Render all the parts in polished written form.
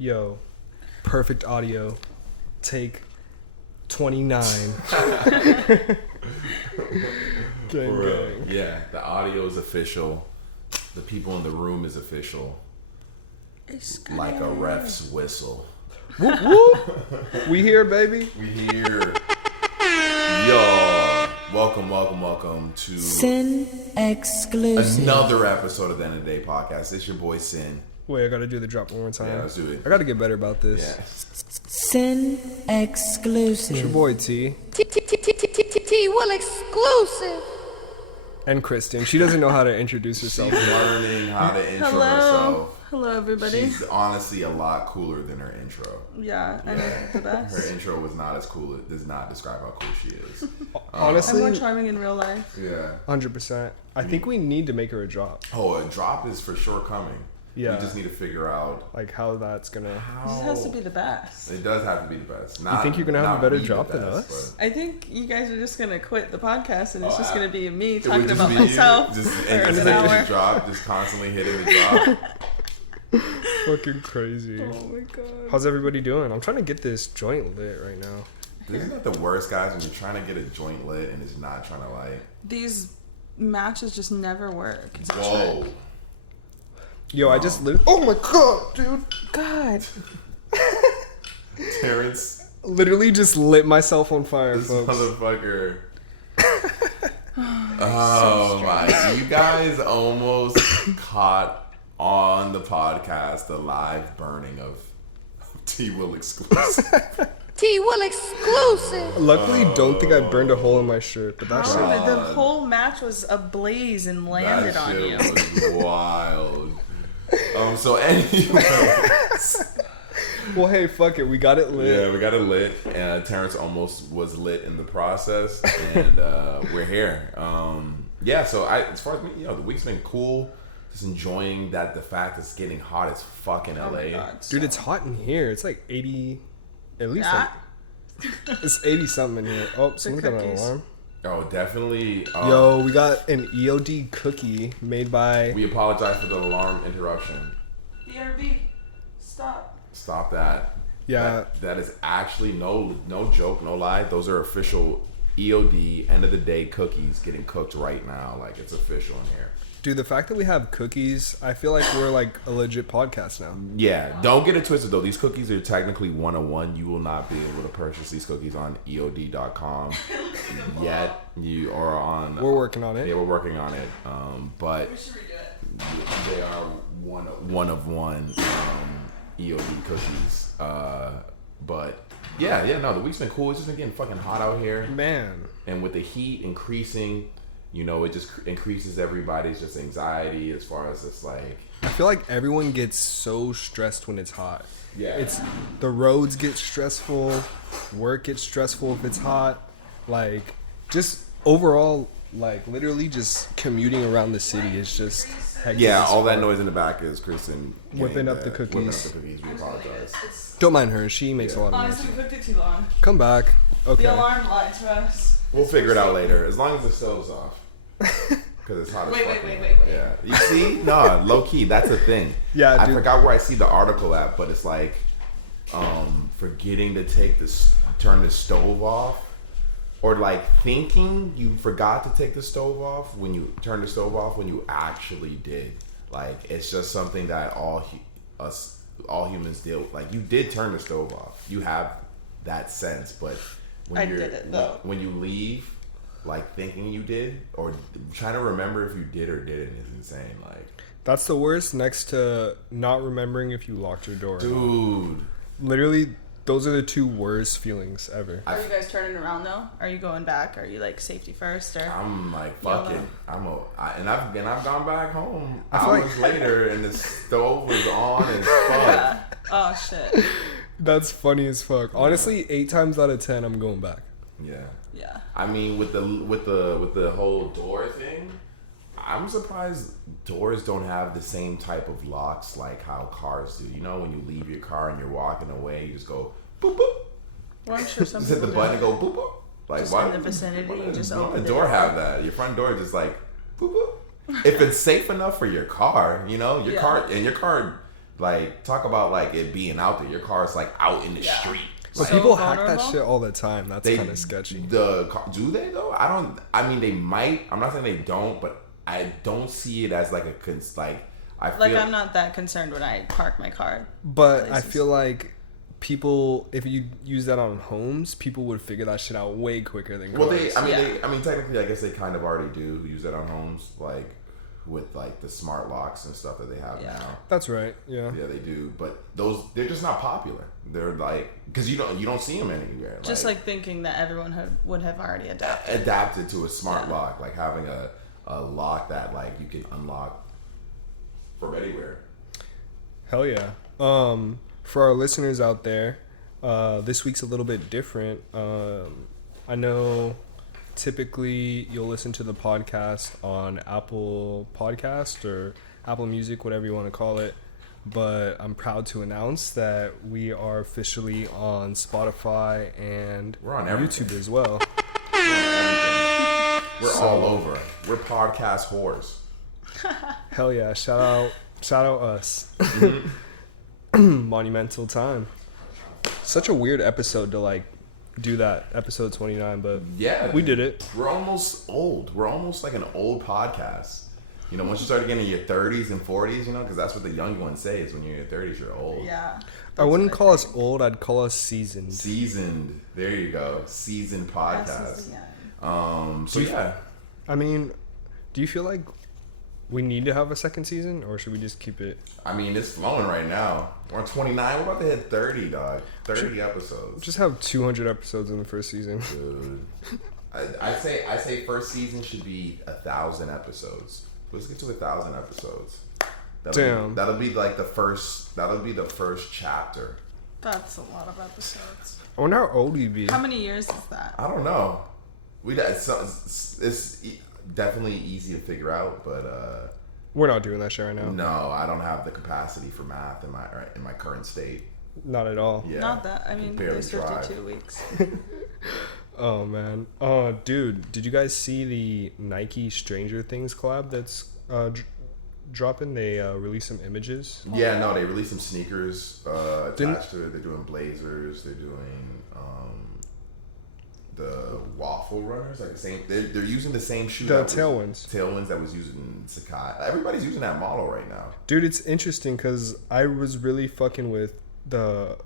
Yo, perfect audio. Take 29. Gang. Yeah, the audio is official. The people in the room is official. It's like a ref's whistle. Whoop, whoop. We here, baby. We here. Yo, welcome to Sin Exclusive. Another episode of the End of the Day podcast. It's your boy Sin. Wait, I gotta do the drop one more time. Yeah, let's do it. I gotta get better about this. Yeah. Sin Exclusive. It's your boy T. Well, exclusive. And Kristen. She doesn't know how to introduce herself. She's learning how to intro Hello. herself. Hello, everybody. She's honestly a lot cooler than her intro. Yeah, I'm the best. Her intro was not as cool. It does not describe how cool she is. Honestly, I'm more charming in real life. Yeah. 100%. I think we need to make her a drop. Oh, a drop is for sure coming. Yeah. We just need to figure out Like how that's gonna. This has to be the best. It does have to be the best. Not, You think you're gonna have not a better be the drop than best, us? I think you guys are just gonna quit the podcast and it's just gonna be me but it would talking just about be myself You, just, for and an just hitting the hour. drop, just constantly hitting the drop. Fucking crazy. Oh my god. How's everybody doing? I'm trying to get this joint lit right now. Isn't that the worst, guys, when you're trying to get a joint lit and it's not trying to light? These matches just never work. It's a Whoa. trick. Yo, I just lit. Oh my god, dude. God. Terrence, Literally just lit myself on fire, this folks. motherfucker. Oh my. You guys almost caught on the podcast the live burning of T Will exclusive. Well, exclusive. Luckily, don't think I burned a hole in my shirt, but that How shit. did the whole match was ablaze and landed That on shit you. was wild. So anyways, Well, hey, fuck it, we got it lit. yeah, we got it lit. Terrence almost was lit in the process, and we're here. Yeah, so as far as me, the week's been cool. Just enjoying that the fact it's getting hot as fuck in Oh LA. my God. Dude, it's hot in here. It's like 80, at least Yeah. like, it's 80 something in here. Oh, someone got an cookies. alarm. Oh, definitely. Yo, we got an EOD cookie made by. We apologize for the alarm interruption. BRB. Stop. Stop that. Yeah. That is actually no joke, no lie. Those are official EOD end of the day cookies getting cooked right now. Like it's official in here. Dude, the fact that we have cookies, I feel like we're like a legit podcast now. Yeah, don't get it twisted though. These cookies are technically 101. You will not be able to purchase these cookies on EOD.com yet. You are on. We're working on it. Yeah, we're working on it. But We should redo it. they are one of one EOD cookies. But no, the week's been cool. It's just been getting fucking hot out here, Man. and with the heat increasing, it just increases everybody's just anxiety as far as it's like. I feel like everyone gets so stressed when it's hot. Yeah. It's the roads get stressful, work gets stressful if it's hot. Like just overall, like literally just commuting around the city is just hectic. Yeah, as all that fuck. noise in the back is Kristen Whipping up the Whipping up cookies. the cookies. We apologize. Don't mind her. She makes a lot of Honestly, noise. we cooked it too long. Come back. Okay. The alarm lied to us. We'll figure it out later, as long as the stove's off. Because it's hot as Wait, fuck. wait. Yeah. You see? No, low key, that's the thing. Yeah, I dude. forgot where I see the article at, but it's like forgetting to turn the stove off. Or like thinking you forgot to take the stove off when you turned the stove off when you actually did. Like it's just something that all humans deal with. Like you did turn the stove off. You have that sense, but when I did it, though. when you leave, like thinking you did or trying to remember if you did or didn't is insane. Like, That's the worst next to not remembering if you locked your door. dude, Literally, those are the two worst feelings ever. Are you guys turning around though? Are you going back? Are you like safety first or? I'm like fuck it. And I've gone back home I feel hours later and the stove was on as fuck. Yeah. Oh shit. That's funny as fuck. Honestly, 8 times out of 10, I'm going back. Yeah. Yeah. I mean, with the whole door thing, I'm surprised doors don't have the same type of locks like how cars do. You know, when you leave your car and you're walking away, you just go boop boop. Well, I'm sure some Just hit the people button and do. go boop boop. Like Just why in the vicinity, why you does just why open the the door door. have that? Your front door just like boop boop. If it's safe enough for your car, your Yeah. car and your car Like, talk about like it being out there. Your car is like out in the street. But So people hack that vulnerable? shit all the time. That's They- kind of sketchy. Do they though? I mean, they might. I'm not saying they don't, but I don't see it as like I feel Like, I'm not that concerned when I park my car. But I places. feel like people, if you use that on homes, people would figure that shit out way quicker than cars. Well, Yeah. I mean, technically, I guess they kind of already do use that on homes, like with like the smart locks and stuff that they have Yeah. now. That's right. Yeah. Yeah, they do, but they're just not popular. They're like because you don't see them anywhere. Just like thinking that everyone would have already adapted. adapted to a smart Yeah. lock, like having a lock that like you can unlock from anywhere. Hell yeah. For our listeners out there, this week's a little bit different. I know typically you'll listen to the podcast on Apple Podcast or Apple Music, whatever you want to call it. But I'm proud to announce that we are officially on Spotify and We're on everything. YouTube as well. We're all over. We're podcast whores. Hell yeah. Shout out us. Monumental time. Such a weird episode to like do that, episode 29, but Yeah, we did it. We're almost old. We're almost like an old podcast. You know, once you start getting in your 30s and 40s, you know, because that's what the young ones say is when you're in your 30s, you're old. Yeah. I wouldn't call us old, I'd call us seasoned. Seasoned. There you go. Seasoned podcast. Yeah. So yeah. I mean, do you feel like we need to have a second season, or should we just keep it? I mean, it's flowing right now. We're on 29. We're about to hit 30, dog. 30 episodes. Just have 200 episodes in the first season. Dude. I say first season should be 1,000 episodes. Let's get to 1,000 episodes. Damn. That'll be like the first. That'll be the first chapter. That's a lot of episodes. I wonder how old we'd be. How many years is that? I don't know. It's definitely easy to figure out, but We're not doing that shit right now. no, I don't have the capacity for math in my current state. Not at all. Yeah, Not that. I mean, barely there's drive. 52 weeks. Oh man. Dude, did you guys see the Nike Stranger Things collab that's dropping? They released some images. Yeah, no, they released some sneakers attached to it. They're doing blazers. They're doing the waffle runners, like the same. They're using the same shoe. The that was- Tailwinds. Tailwinds that was used in Sakai. Everybody's using that model right now. Dude, it's interesting because I was really fucking with the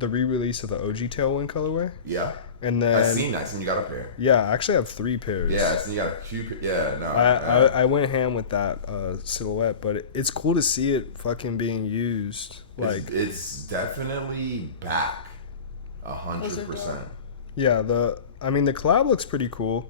re-release of the OG Tailwind colorway, Yeah, and then I seen you got a pair. yeah, I actually have 3 pairs. Yeah, I seen you got a few. Yeah, no. I went ham with that silhouette, but it's cool to see it fucking being used. Like, it's definitely back 100%. yeah, the collab looks pretty cool.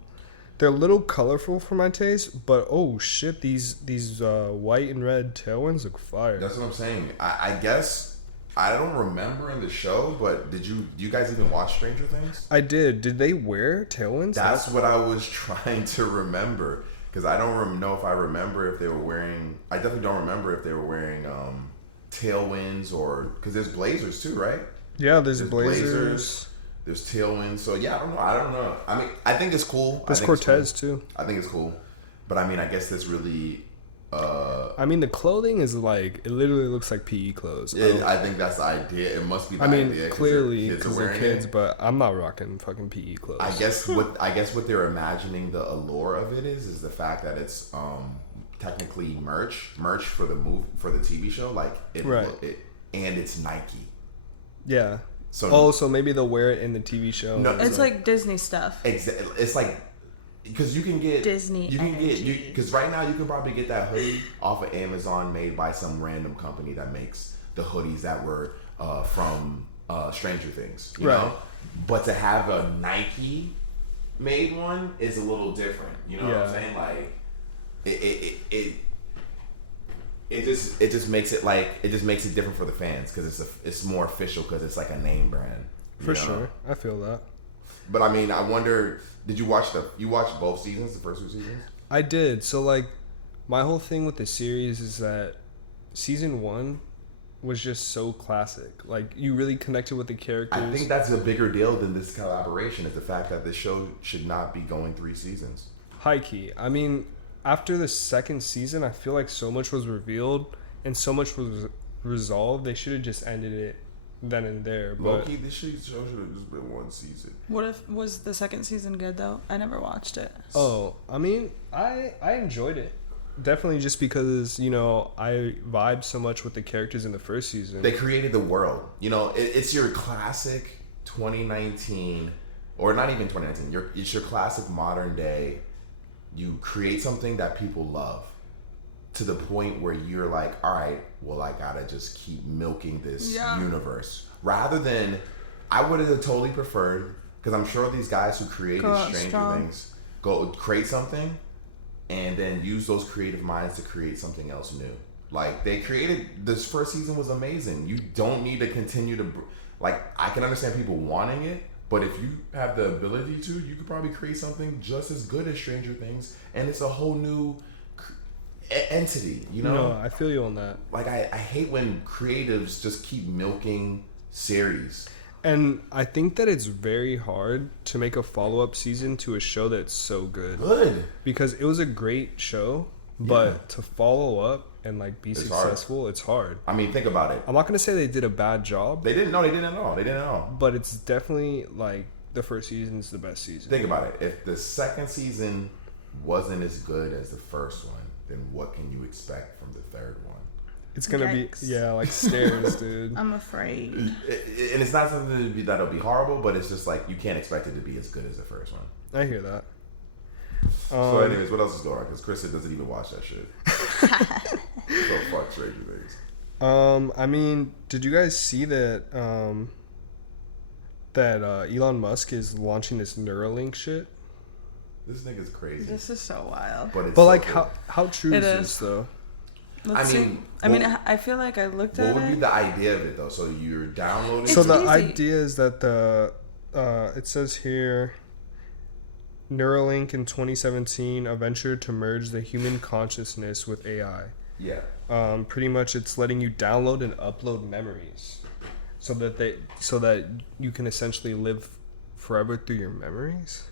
They're a little colorful for my taste, but oh shit, these white and red Tailwinds look fire. That's what I'm saying. I guess I don't remember in the show, but do you guys even watch Stranger Things? I did. Did they wear Tailwinds? That's what I was trying to remember because I don't know if I remember if they were wearing. I definitely don't remember if they were wearing Tailwinds or because there's blazers too, right? Yeah, there's There's blazers. There's Tailwinds. So yeah, I don't know. I mean, I think it's cool. There's I think it's Cortez cool. too. I think it's cool, but I mean, I guess that's really. I mean, the clothing is like it literally looks like PE clothes. I think that's the idea. It must be. The I mean, idea 'cause clearly their because are they're wearing kids, it. but I'm not rocking fucking PE clothes. I guess what they're imagining the allure of it is the fact that it's technically merch for the TV show, like it, Right. and it's Nike. Yeah. So So maybe they'll wear it in the TV show. No, It's like Disney stuff. it's like because you can get Disney energy. because right now you can probably get that hoodie off of Amazon made by some random company that makes the hoodies that were from Stranger Things, you Right. know. But to have a Nike made one is a little different. You know what I'm Yeah. saying? Like it just makes it different for the fans because it's more official because it's like a name brand. you For know? sure. I feel that. But I mean, I wonder. Did you watch both seasons, the first 2 seasons? I did. So like my whole thing with the series is that season 1 was just so classic. Like you really connected with the characters. I think that's a bigger deal than this collaboration is the fact that this show should not be going 3 seasons. High key. I mean, after the second season, I feel like so much was revealed and so much was resolved, they should have just ended it then and there. But Low-key, this show should have just been one season. What if was the second season good though? I never watched it. oh, I mean, I enjoyed it. Definitely just because, you know, I vibed so much with the characters in the first season. They created the world. You know, it's your classic 2019, or not even 2019. It's your classic modern day. You create something that people love to the point where you're like, all right, well, I gotta just keep milking this universe. Rather than, I would have totally preferred, because I'm sure these guys who created Stranger Things go create something and then use those creative minds to create something else new. Like, they created, this first season was amazing. You don't need to continue to, like, I can understand people wanting it, but if you have the ability to, you could probably create something just as good as Stranger Things, and it's a whole new entity, you know? No, I feel you on that. Like, I hate when creatives just keep milking series. And I think that it's very hard to make a follow-up season to a show that's so good. Because it was a great show, but to follow up and like be successful, it's hard. I mean, think about it. I'm not gonna say they did a bad job. They didn't at all. But it's definitely like the first season's the best season. Think about it. If the second season wasn't as good as the first one, then what can you expect from the third one? It's gonna be like stairs, dude. I'm afraid. And it's not something that'll be horrible, but it's just like you can't expect it to be as good as the first one. I hear that. So, anyways, what else is going on? Because Krista doesn't even watch that shit. So fuck Stranger Things. I mean, did you guys see that? Elon Musk is launching this Neuralink shit. This nigga's crazy. This is so wild. But so like, cool. how true is this though? Let's see. I feel like I looked at it. What would be the idea of it though? So you're downloading. So the easy. idea is that it says here, Neuralink in 2017, a venture to merge the human consciousness with AI. Yeah. Pretty much, it's letting you download and upload memories, so that you can essentially live forever through your memories.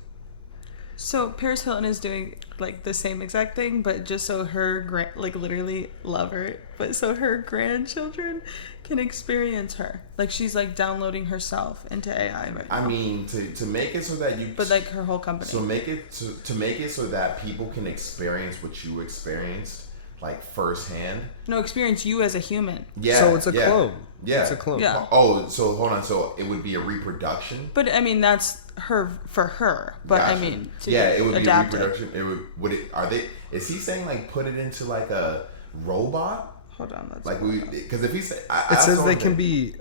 So Paris Hilton is doing like the same exact thing, but just so her literally love her, but so her grandchildren can experience her. Like, she's like downloading herself into AI right now. I mean, to make it so that you, but like her whole company. So make it to make it so that people can experience what you experienced, like firsthand. No, experience you as a human. Yeah. So it's a clone. Yeah. It's a clone. Yeah. Oh, so hold on. So it would be a reproduction. But I mean, that's her for her. But Gotcha. I mean, to it would adapt be a reproduction. Is he saying like put it into like a robot? Hold on. Let's like because if he said it says they can be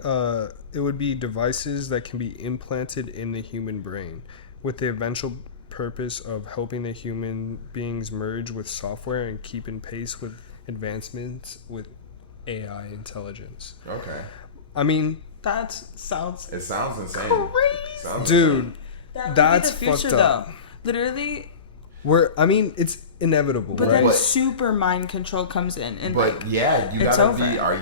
it would be devices that can be implanted in the human brain with the eventual purpose of helping the human beings merge with software and keep in pace with advancements with AI intelligence. Okay. I mean, that sounds. It sounds insane. Crazy. Dude, That's that's the future, fucked up. though. Literally. It's inevitable, But right? then super mind control comes in, and But yeah, you it's gotta over. be. Are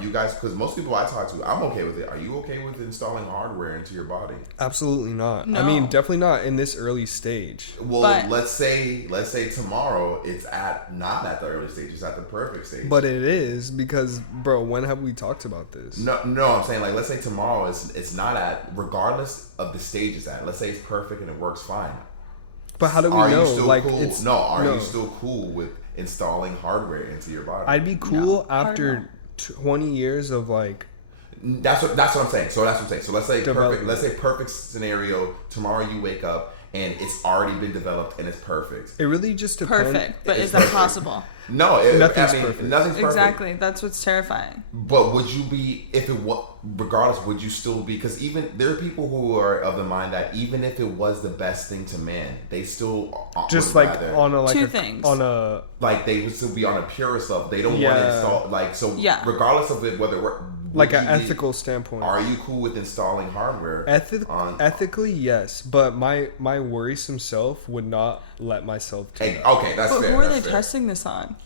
you guys? Because most people I talk to, I'm okay with it. Are you okay with installing hardware into your body? Absolutely not. No. I mean, definitely not in this early stage. Well, But- let's say tomorrow it's not at the early stage. It's at the perfect stage. But it is because, bro, when have we talked about this? No, I'm saying like let's say tomorrow it's not at, regardless of the stage it's at. Let's say it's perfect and it works fine. But how do we Are know? you still Like, cool? it's Are you still cool with installing hardware into your body? I'd be cool No, hard after no. 20 years of like. That's what I'm saying. So that's what I'm saying. So let's say Development. perfect scenario. Tomorrow you wake up and it's already been developed and it's perfect. It really just depends. perfect. But It's is that perfect. possible? No, Nothing's perfect. Nothing's perfect. Exactly. That's what's terrifying. But would you be, if it was, regardless, would you still be? Because even there are people who are of the mind that even if it was the best thing to man, they still Just would like rather, on a like Two a, things. on a like they would still be on a purist level. They don't want Yeah. to install like so. Yeah. Regardless of it, whether we're like would an you be- ethical standpoint. Are you cool with installing hardware? Ethically, yes, but my worrisome self would not let myself do Hey, that. okay, that's But fair. who are that's they fair. testing this on?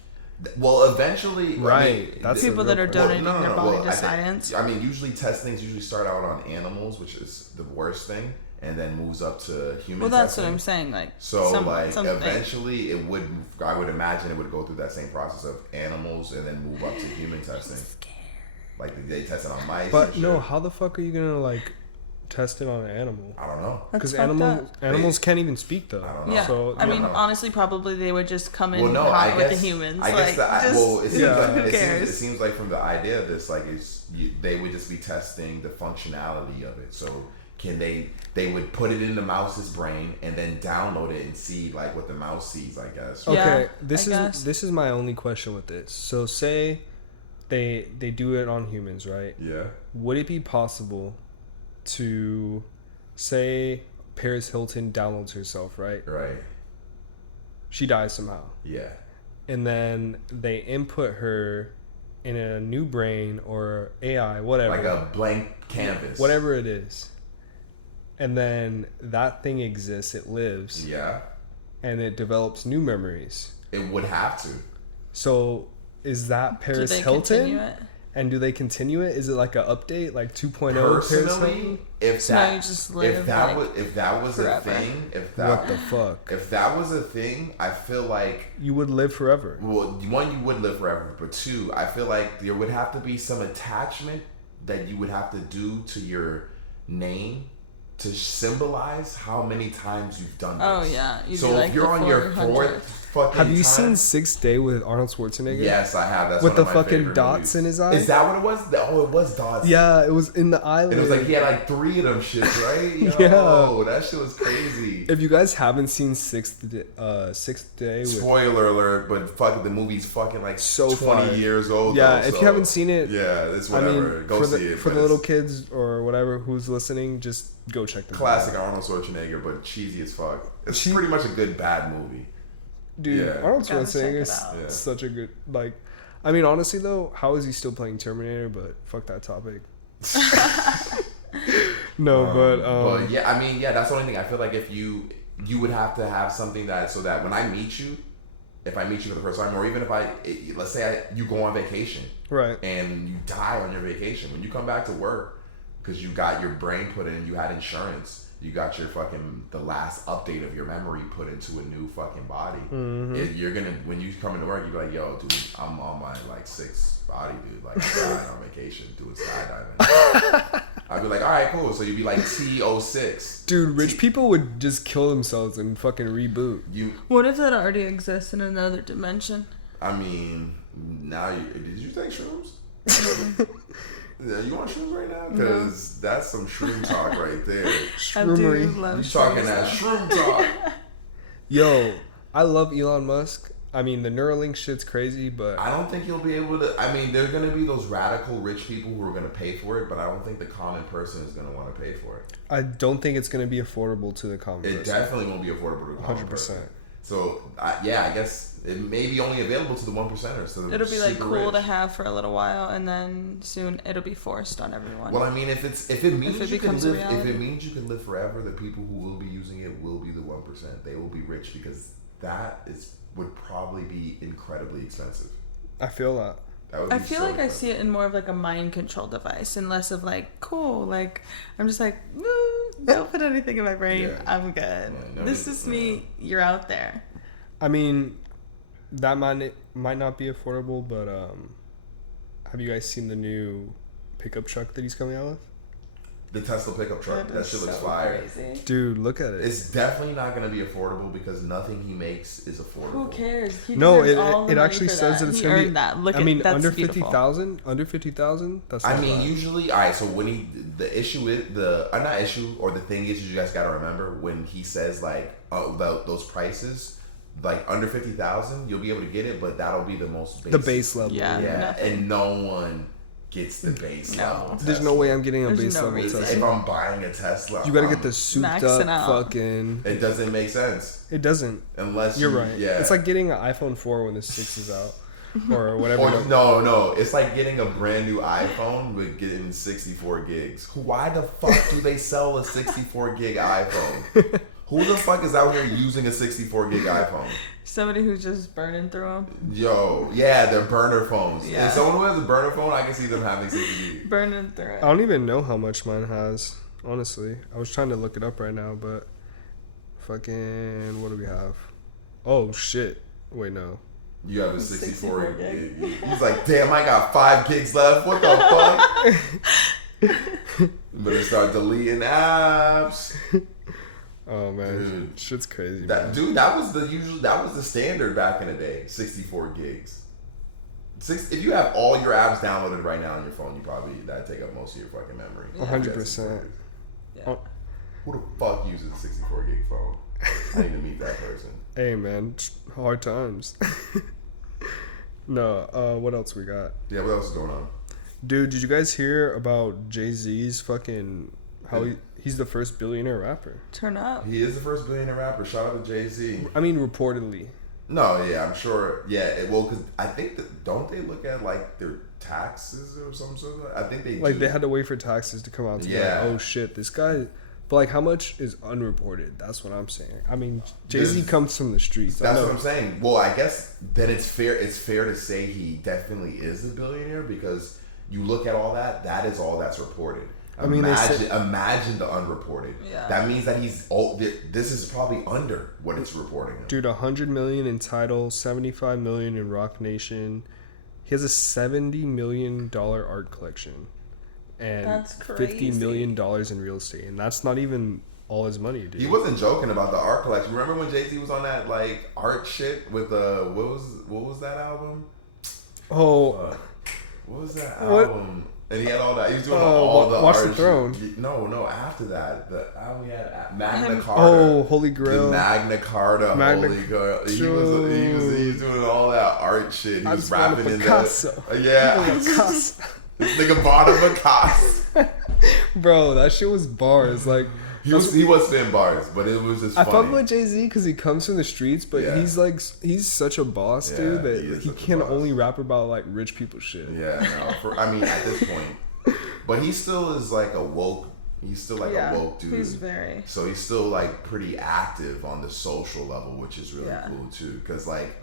Well, eventually, Right, that's People the that real are question. donating their body to science. I mean, usually testings usually start out on animals, which is the worst thing. and then moves up to human. Well, that's testing. what I'm saying. Like, So something. eventually it would. I would imagine it would go through that same process of animals and then move up to human testing. Like they tested on mice. But and no, shit. how the fuck are you gonna like test it on an animal? I don't know. Because That's fucked up. animals can't even speak though. I don't know. Yeah, So, I mean, know. honestly, probably they would just come in Well, no, hot I with guess the humans. I guess like, just, it seems like who it cares? seems like from the idea of this, like they would just be testing the functionality of it. So can they would put it in the mouse's brain and then download it and see like what the mouse sees, I guess. Okay, Yeah, this I is guess. this is my only question with this. So say they do it on humans, right? Yeah. Would it be possible to say Paris Hilton downloads herself, right? Right. She dies somehow. Yeah. And then they input her in a new brain or AI, whatever. Like a blank canvas. Whatever it is. And then that thing exists, it lives, Yeah. and it develops new memories. It would have to. So is that do Paris they Hilton? continue it? And do they continue it? Is it like an update, like 2.0 Paris Personally, Hilton? if So now that you just live, if that like, was a forever. thing, What the fuck? if that was a thing, I feel like You would live forever. well, one, you would live forever, but two, I feel like there would have to be some attachment that you would have to do to your name to symbolize how many times you've done this. Oh, yeah. You'd So be if like you're the on your 400th. fourth fucking Have you time, seen Sixth Day with Arnold Schwarzenegger? Yes, I have. That's With one the of my fucking favorite dots movies. in his eye? Is that what it was? Oh, it was dots. Yeah, it was in the eyelid. And it was like he had like 3 of them shits, right? Yeah. Yo, that shit was crazy. If you guys haven't seen Sixth Day with Spoiler alert, but fuck, the movie's fucking like So 20 fire. years old. Yeah, though, if so you haven't seen it, yeah, it's I whatever. mean, Go for see the it. for but the little it's kids or whatever who's listening, just go check the classic Arnold Schwarzenegger, but cheesy as fuck. It's Che- pretty much a good bad movie. Dude, Yeah. Arnold Gotta check Schwarzenegger it is out. Yeah. such a good I mean, honestly though, how is he still playing Terminator? But fuck that topic. No, But yeah, I mean, yeah, that's the only thing. I feel like if you would have to have something that so that when I meet you, if I meet you for the first time, or even if let's say you go on vacation, right. and you die on your vacation, when you come back to work because you got your brain put in, you had insurance, you got your fucking the last update of your memory put into a new fucking body. You're gonna when you come into work, you be like, yo, dude, I'm on my like 6th body, dude. Like I'm dying on vacation doing skydiving. I'd be like, all right, cool. So you'd be like T06. Dude, rich people would just kill themselves and fucking reboot. What if that already exists in another dimension? I mean, now did you take shrooms? Yeah, you want shrooms right now? Because that's some shroom talk right there. I do Shroomery. love You talking shrooms, that though. shroom talk? Yo, I love Elon Musk. I mean, the Neuralink shit's crazy, but I don't think you'll be able to. I mean, there's going to be those radical rich people who are going to pay for it, but I don't think the common person is going to want to pay for it. I don't think it's going to be affordable to the common It person. definitely won't be affordable to the common 100%. person. So, I guess it may be only available to the 1%ers. To the It'll be like super cool rich. to have for a little while, and then soon it'll be forced on everyone. Well, I mean, if it means If it you can becomes a live, if reality. it means you can live forever, the people who will be using it will be the 1%. They will be rich because would probably be incredibly expensive. I feel that. That would I be feel so like I expensive. see it in more of like a mind control device and less of like cool. Like I'm just like, don't put anything in my brain. Yeah. I'm good. Yeah, no, This is me. You're out there. I mean, that might not be affordable, but have you guys seen the new pickup truck that he's coming out with? The Tesla pickup truck. That is shit looks so fire. crazy. Dude, look at it. It's definitely not going to be affordable because nothing he makes is affordable. Who cares? He No, deserves all the it money actually for says that it's he gonna be. earned that. Look I mean, that's under beautiful. 50,000. Under 50,000. That's. I not mean, bad. usually, all right. So when the issue is not issue or the thing is, you guys got to remember when he says like those prices, like under 50,000, you'll be able to get it, but that'll be the most basic. the base level. Yeah. Yeah, Nothing. and no one gets the base No. level. There's Tesla. no way I'm getting a There's base no level reason. If Tesla. I'm buying a Tesla, You gotta get the souped maxing up out. fucking. It doesn't make sense It doesn't. unless You're right. Yeah, It's like getting an iPhone 4 when the 6 is out, or whatever. Or, no, it's like getting a brand new iPhone but getting 64 gigs. Why the fuck do they sell a 64 gig iPhone? Who the fuck is out here using a 64 gig iPhone? Somebody who's just burning through them. Yo, yeah, they're burner phones. Yeah. If someone who has a burner phone, I can see them having 60 gig. Burning through it. I don't even know how much mine has. honestly. I was trying to look it up right now, but fucking, what do we have? Oh, shit. Wait, no. You have a 64 64 gig. He's like, damn, I got 5 gigs left. What the fuck? Better start deleting apps. Oh, man. Dude. Shit's crazy, That man. that was the standard back in the day. 64 gigs. If you have all your apps downloaded right now on your phone, that'd take up most of your fucking memory. 100%. Yeah. Who the fuck uses a 64 gig phone? I need to meet that person. Hey, man. Hard times. No, what else we got? Yeah, what else is going on? Dude, did you guys hear about Jay-Z's fucking... How he's the first billionaire rapper? Turn up. He is the first billionaire rapper. Shout out to Jay-Z. I mean, reportedly. No, yeah, I'm sure. Yeah, because I think that, don't they look at like their taxes or some sort of? I think they Like, do. they had to wait for taxes to come out to be Yeah. like, oh, shit, this guy... But, like, how much is unreported? That's what I'm saying. I mean, Jay-Z comes from the streets. That's what I'm saying. Well, I guess then it's fair to say he definitely is a billionaire because you look at all that, that is all that's reported. I mean, imagine the unreported. Yeah. That means that this is probably under what it's reporting. Dude, $100 million in Tidal, $75 million in Rock Nation. He has a $70 million art collection, and That's $50 million in real estate, and that's not even all his money, dude. He wasn't joking about the art collection. Remember when Jay-Z was on that like art shit with what was that album? Oh, What was that What? album? And he had all that. He was doing all the Watch art the Throne. shit. No, after that, the album he had Magna Carta. oh, Holy The Grail. Magna Carta, Magna Holy Grail. He was doing all that art shit. He I was just want a rapping in Picasso. the yeah. Picasso. This nigga bought a Picasso. Bro, that shit was bars. Like, He was spitting bars, but it was just I funny. fuck with Jay-Z because he comes from the streets, but Yeah. he's such a boss, Yeah, dude, that he is he such a can boss. only rap about like rich people shit. Yeah, no, I mean at this point, but he still is like a woke. He's still like a woke dude. He's very. So he's still like pretty active on the social level, which is really Yeah. cool too. Because like,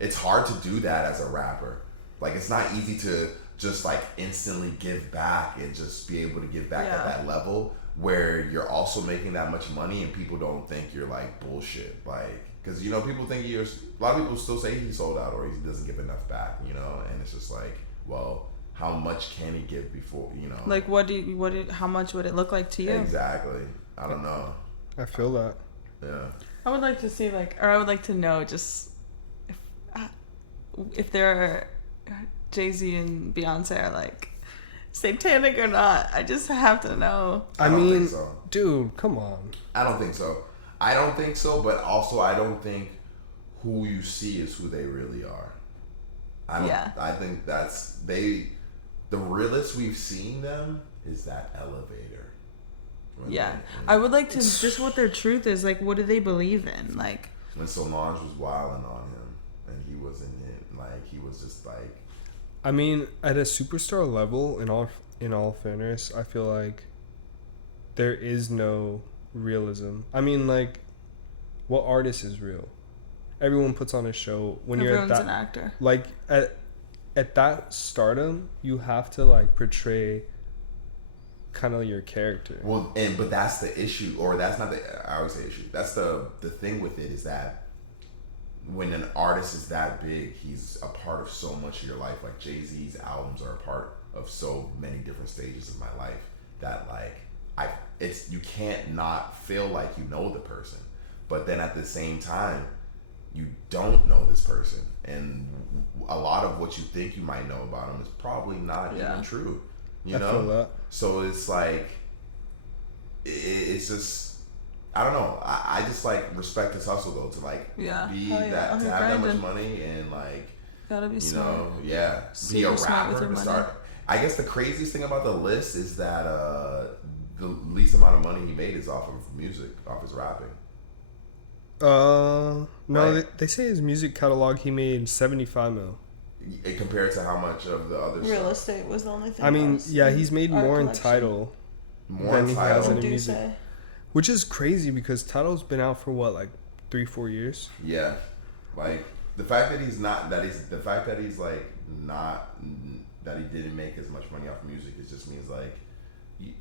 it's hard to do that as a rapper. Like it's not easy to just like instantly give back and just be able to give back at that level where you're also making that much money and people don't think you're like bullshit. Like, because you know people think a lot of people still say he sold out or he doesn't give enough back. You know, and it's just like, well, how much can he give before, you know? Like, how much would it look like to you? Exactly. I don't know. I feel that. Yeah. I would like to see, I would like to know just if there are Jay-Z and Beyonce are like satanic or not. I just have to know. I don't mean, think so. dude, come on. I don't think so. I don't think so, but also I don't think who you see is who they really are. I think that's the realest we've seen them is that elevator. I would like to just what their truth is. Like, what do they believe in? Like, when Solange was wilding on him and he wasn't in, like, he was just like, I mean, at a superstar level, in all fairness, I feel like there is no realism. I mean, like, what artist is real? Everyone puts on a show. When everyone's you're at an actor. like at that stardom, you have to like portray kind of your character. well, but that's the issue, or that's not the, I always say issue. That's the thing with it is that when an artist is that big, he's a part of so much of your life. Like Jay-Z's albums are a part of so many different stages of my life that like you can't not feel like you know the person, but then at the same time you don't know this person, and a lot of what you think you might know about him is probably not even true. You know, feel that. So it's like it's just, I don't know. I just like respect his hustle though, to like be that, to have that much money and like, gotta be you smart. know, be a Super smart with rapper your to money. start. I guess the craziest thing about the list is that the least amount of money he made is off of music, off his rapping. No, Right. they say his music catalog he made 75 mil. Compared to how much of the other Real stuff. estate was the only thing. I mean, yeah, he's made Art more in collection. Tidal More than he has title. in music, which is crazy because Tidal's been out for what, like 3-4 years. Yeah, like the fact that he's not that he's the fact that he's like not that he didn't make as much money off music, it just means like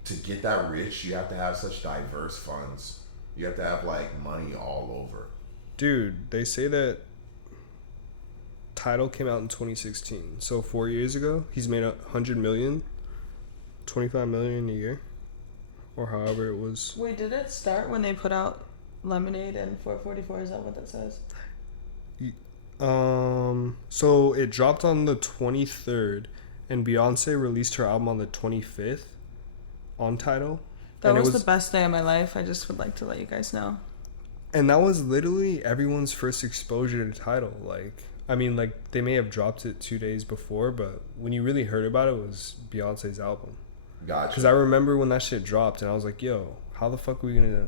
to get that rich, you have to have such diverse funds. You have to have like money all over. Dude, they say that Tidal came out in 2016. So 4 years ago, he's made 100 million, 25 million a year, or however it was. Wait, did it start when they put out Lemonade and 444? Is that what that says? So it dropped on the 23rd, and Beyonce released her album on the 25th on Tidal. That and was the best day of my life. I just would like to let you guys know. And that was literally everyone's first exposure to Tidal. Like, I mean, like, they may have dropped it 2 days before, but when you really heard about it, it was Beyonce's album. Gotcha. Because I remember when that shit dropped, and I was like, yo, how the fuck are we gonna,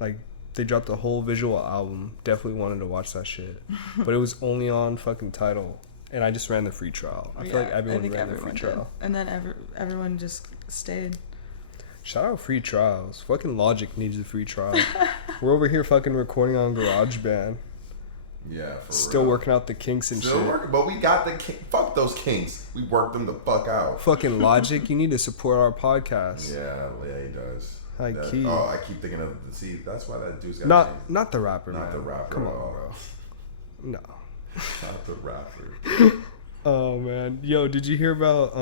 like, they dropped a whole visual album. Definitely wanted to watch that shit. But it was only on fucking Tidal. And I just ran the free trial. I feel like everyone ran the free trial. And then everyone just stayed. Shout out free trials. Fucking Logic needs a free trial. We're over here fucking recording on GarageBand. Yeah, for Still real. working out the kinks and Still shit. working, but we got the fuck those kinks. We worked them the fuck out. Fucking Logic, you need to support our podcast. Yeah, he does. High key. Oh, I keep thinking of that's why that dude's got changed. Not the rapper, Not man. the rapper Come at on, all. bro. No. Not the rapper. Oh man, yo, did you hear about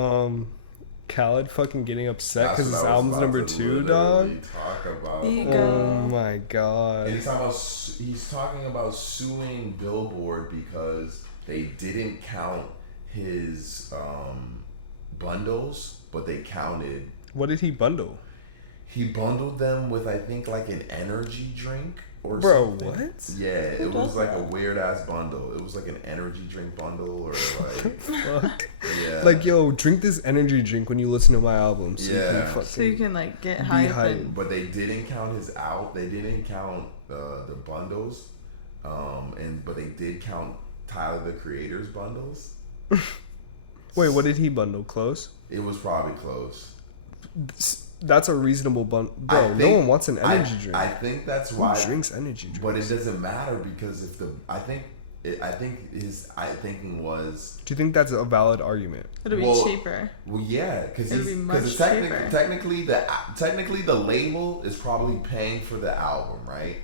Khaled fucking getting upset That's because his what I was album's about number to 2, dog? literally talk about. Ego. Oh my god. And he's talking about suing Billboard because they didn't count his bundles, but they counted. What did he bundle? He bundled them with, I think, like an energy drink or Bro, something. what? Yeah, it was does like that? a weird ass bundle. It was like an energy drink bundle or like Fuck. yeah. Like, yo, drink this energy drink when you listen to my album. So you Yeah. can fucking So you can like get be hype. hype. And, But they didn't count his out. They didn't count the bundles. But they did count Tyler the Creator's bundles. Wait, what did he bundle? Close? It was probably close. That's a reasonable bundle. Bro, I no think- one wants an energy drink. I think that's Who why. drinks energy drinks? But it doesn't matter because if I think his thinking was. Do you think that's a valid argument? it'll be Well, cheaper. Well, yeah, because It'll be much cheaper. technically the label is probably paying for the album, right?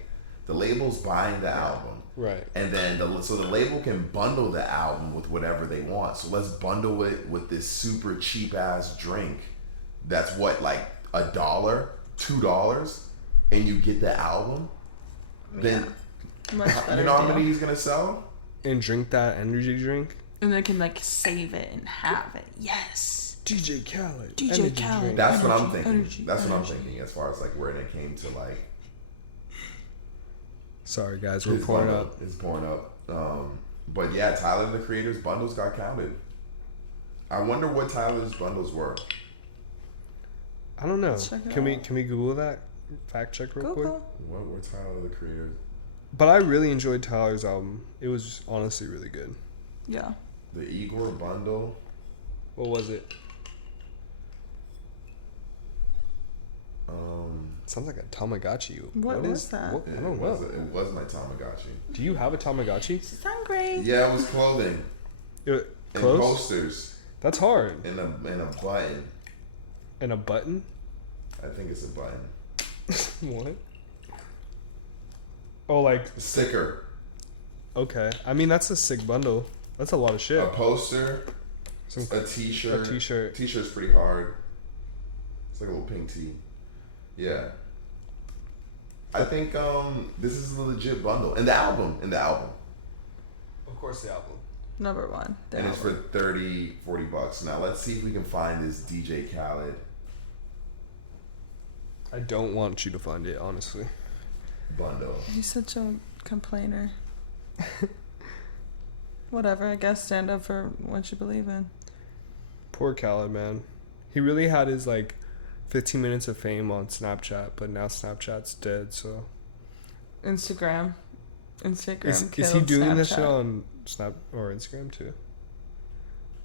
The label's buying the album, Right. and then so the label can bundle the album with whatever they want. So let's bundle it with this super cheap ass drink. That's what, like $1, $2, and you get the album. Then Much better you know how deal. many he's gonna sell? And drink that energy drink? And they can like save it and have it. Yes. DJ Khaled. DJ energy Khaled. drink. That's what I'm Energy, thinking. energy, That's what I'm energy. thinking as far as like when it came to like. Sorry, guys. We're It's pouring pouring up. It's pouring up. But yeah, Tyler the Creator's bundles got counted. I wonder what Tyler's bundles were. I don't know. Check it Can we out. Google that? Fact check real quick. Google. What were Tyler the Creator's? But I really enjoyed Tyler's album. It was honestly really good. Yeah. The Igor bundle. What was it? Sounds like a Tamagotchi. What was is that? What? I don't know. It was my Tamagotchi. Do you have a Tamagotchi? Sangre. Yeah, it was clothing and Close? posters That's hard. and a button. And a button? I think it's a button. What? Oh, like, A sticker. okay. I mean, that's a sick bundle. That's a lot of shit. A poster. Some, A t-shirt. a t-shirt. T-shirt's pretty hard. It's like a little pink tee. Yeah. I think this is a legit bundle. And the album. Of course, the album. Number one. The And it's album. for $30-$40. Now let's see if we can find this DJ Khaled I don't want you to find it, honestly. bundle. He's such a complainer. Whatever, I guess stand up for what you believe in. Poor Khaled, man. He really had his, like, 15 minutes of fame on Snapchat, but now Snapchat's dead, so. Instagram Is he killed doing this shit Snapchat. on Snap or Instagram, too?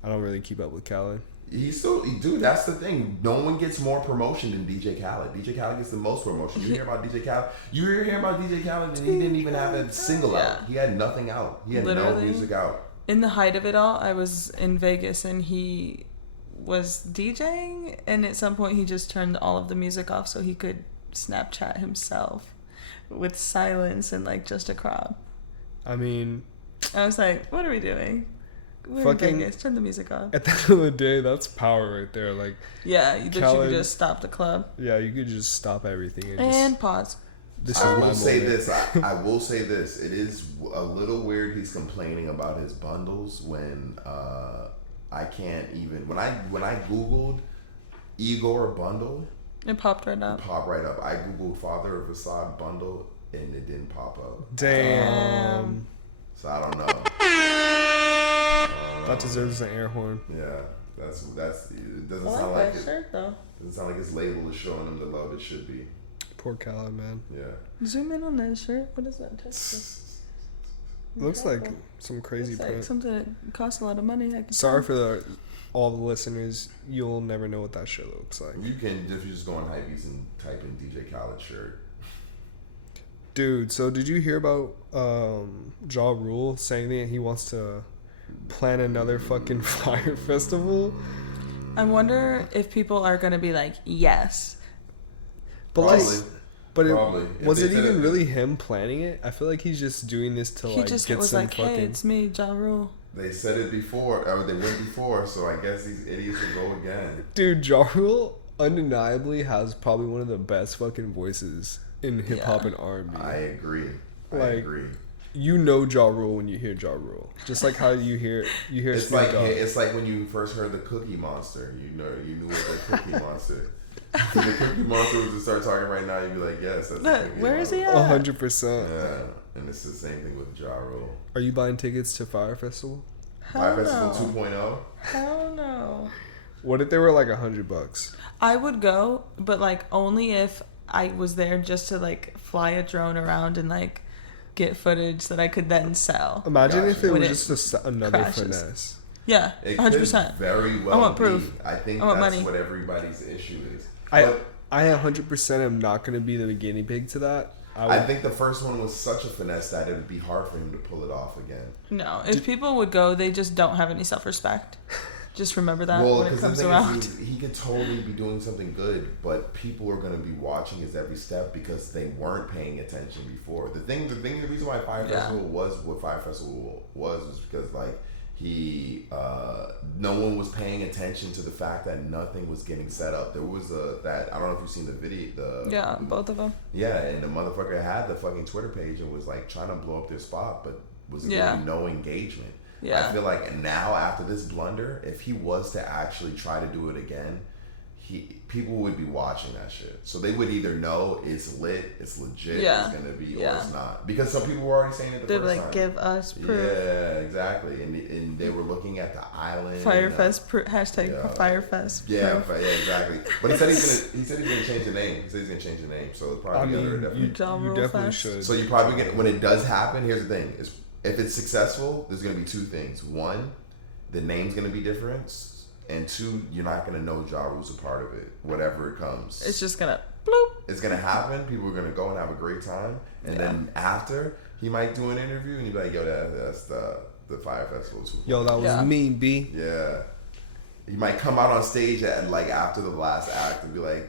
I don't really keep up with Khaled. Dude, that's the thing. No one gets more promotion than DJ Khaled. DJ Khaled gets the most promotion. You hear about DJ Khaled? You hear about DJ Khaled and he didn't even have a single out. He had nothing out. He had no Literally. music out. In the height of it all, I was in Vegas and he was DJing, and at some point he just turned all of the music off so he could Snapchat himself with silence and like just a crowd. I mean, I was like, what are we doing? We're fucking- in Vegas. Turn the music off. at the end of the day, that's power right there. Like, Yeah, that you Khalid- could just stop the club yeah, you could just stop everything and, and pause. this I is my will say moment. this. I will say this. It is a little weird. He's complaining about his bundles when I can't even. When I googled Igor bundle, It popped right up. pop right up. I googled Father of Assad bundle and it didn't pop up. Damn. So I don't know. That deserves an air horn. Yeah, that's. It doesn't I sound like like that it. shirt though. Doesn't sound like his label is showing him the love it should be. Poor Khalid, man. Yeah. Zoom in on that shirt. What is that texture? Looks like some crazy It's like print. something that costs a lot of money. I can Sorry for all the listeners. You'll never know what that shit looks like. You can if you just go on Hypebeast and type in DJ Khaled shirt. Dude, so did you hear about Ja Rule saying that he wants to plan another fucking fire festival? I wonder if people are gonna be like, yes. But Probably. like, but Probably. it, If was they it said even it- really him planning it? I feel like he's just doing this to He like just get was some like, fucking. hey, it's me, Ja Rule. They said it before, or they went before, so I guess these idiots will go again. Dude, Ja Rule undeniably has probably one of the best fucking voices in hip hop Yeah. and R&B. I agree. I Like, agree. You know Ja Rule when you hear Ja Rule, just like how you hear It's Snoop like Dogg. when you first heard the Cookie Monster. You knew it was the Cookie Monster. If the Cookie Monster was to start talking right now, you'd be like, yes, that's the Look, Cookie where is he Monster. at? 100%. Yeah, and it's the same thing with Ja Rule. Are you buying tickets to Fire Festival? Fire Hell Festival no. 2.0. Hell no. What if they were like $100? I would go, but like only if I was there just to like fly a drone around and like get footage that I could then sell. Imagine if it When was it just another crashes. finesse. Yeah, It 100%. could very well I want be. proof. I think I want that's money. what everybody's issue is. I But 100% am not going to be the guinea pig to that. I think the first one was such a finesse that it would be hard for him to pull it off again. No, if people would go, they just don't have any self-respect. Just remember that Well, when it because the comes thing around. is, he could totally be doing something good, but people are going to be watching his every step because they weren't paying attention before. The reason why Fire Yeah. Festival was what Fire Festival was because like no one was paying attention to the fact that nothing was getting set up. There was that I don't know if you've seen the video. Yeah, both of them. Yeah, and the motherfucker had the fucking Twitter page and was like trying to blow up their spot, but was Yeah. getting no engagement. Yeah. I feel like now after this blunder, if he was to actually try to do it again, people would be watching that shit. So they would either know it's lit, it's legit, Yeah. it's gonna be, or Yeah. it's not. Because some people were already saying it the They're first like, time. give us proof. Yeah, exactly. And they were looking at the island. Firefest proof. Hashtag Yeah. Firefest Yeah, proof. yeah, exactly. But he said he's gonna change the name. He said he's gonna change the name. So it's I probably under a mean, different. Ja you Rule definitely Fest. should. So you probably get when it does happen. Here's the thing: is if it's successful, there's gonna be two things. One, the name's gonna be different, and two, you're not gonna know Ja Rule's a part of it. Whatever it comes, It's just gonna bloop. it's gonna happen. People are gonna go and have a great time, and then after he might do an interview, and he'd be like, "Yo, that's the Fire Festival too." Yo, that was Yeah. me, B. Yeah, he might come out on stage at like after the last act and be like,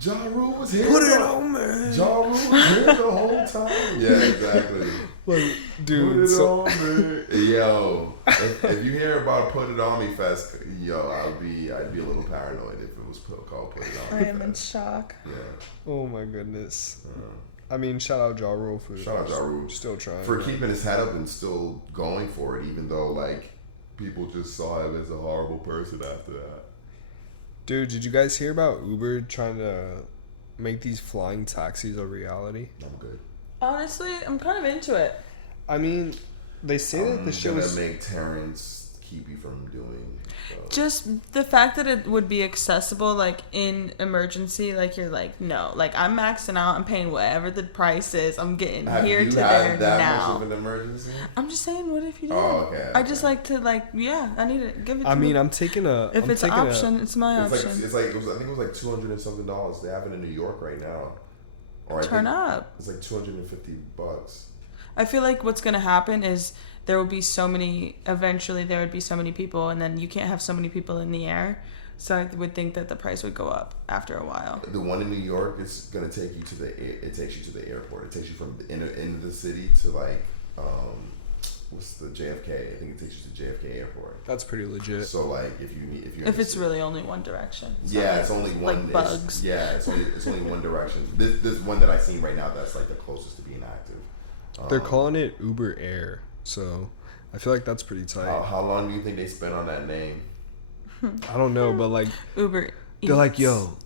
"Ja Rule was here. Put it on, man. Ja Rule was here the whole time." Yeah, exactly. Like, Put dude, it so on, man. Yo, if you hear about Put It On Me Fest, yo, I'd be a little paranoid if it was called Put It On I Me am in Fest. shock. Yeah. oh my goodness. I mean, shout out Ja Rule for Shout out Ja Rule. still trying. For man. keeping his head up and still going for it, even though like people just saw him as a horrible person after that. Dude, did you guys hear about Uber trying to make these flying taxis a reality? I'm good. Honestly, I'm kind of into it. I mean, they say that the shit gonna was. make Terrence keep you from doing. Just the fact that it would be accessible, like in emergency, like you're like, no, like I'm maxing out, I'm paying whatever the price is, I'm getting Have here you to had there that now. much of an emergency? I'm just saying, what if you did? Oh, okay, I just okay. like to like, yeah, I need to give it to I mean, me. I'm taking a. If I'm it's an taking option, it's my It's like option. I think it was like $200 and something. They have it in New York right now. Or I Turn think up. It's like $250. I feel like what's going to happen is there will be eventually there would be so many people, and then you can't have so many people in the air. So I would think that the price would go up after a while. The one in New York is gonna take you to it takes you to the airport. It takes you from the inner end of the city to like what's the JFK? I think it takes you to JFK Airport. That's pretty legit. So like if it's really only one direction. It's only one. Like bugs. It's only one direction. This one that I seen right now that's like the closest to being active. They're calling it Uber Air, so I feel like that's pretty tight. How long do you think they spent on that name? I don't know, but like Uber. They're like, yo,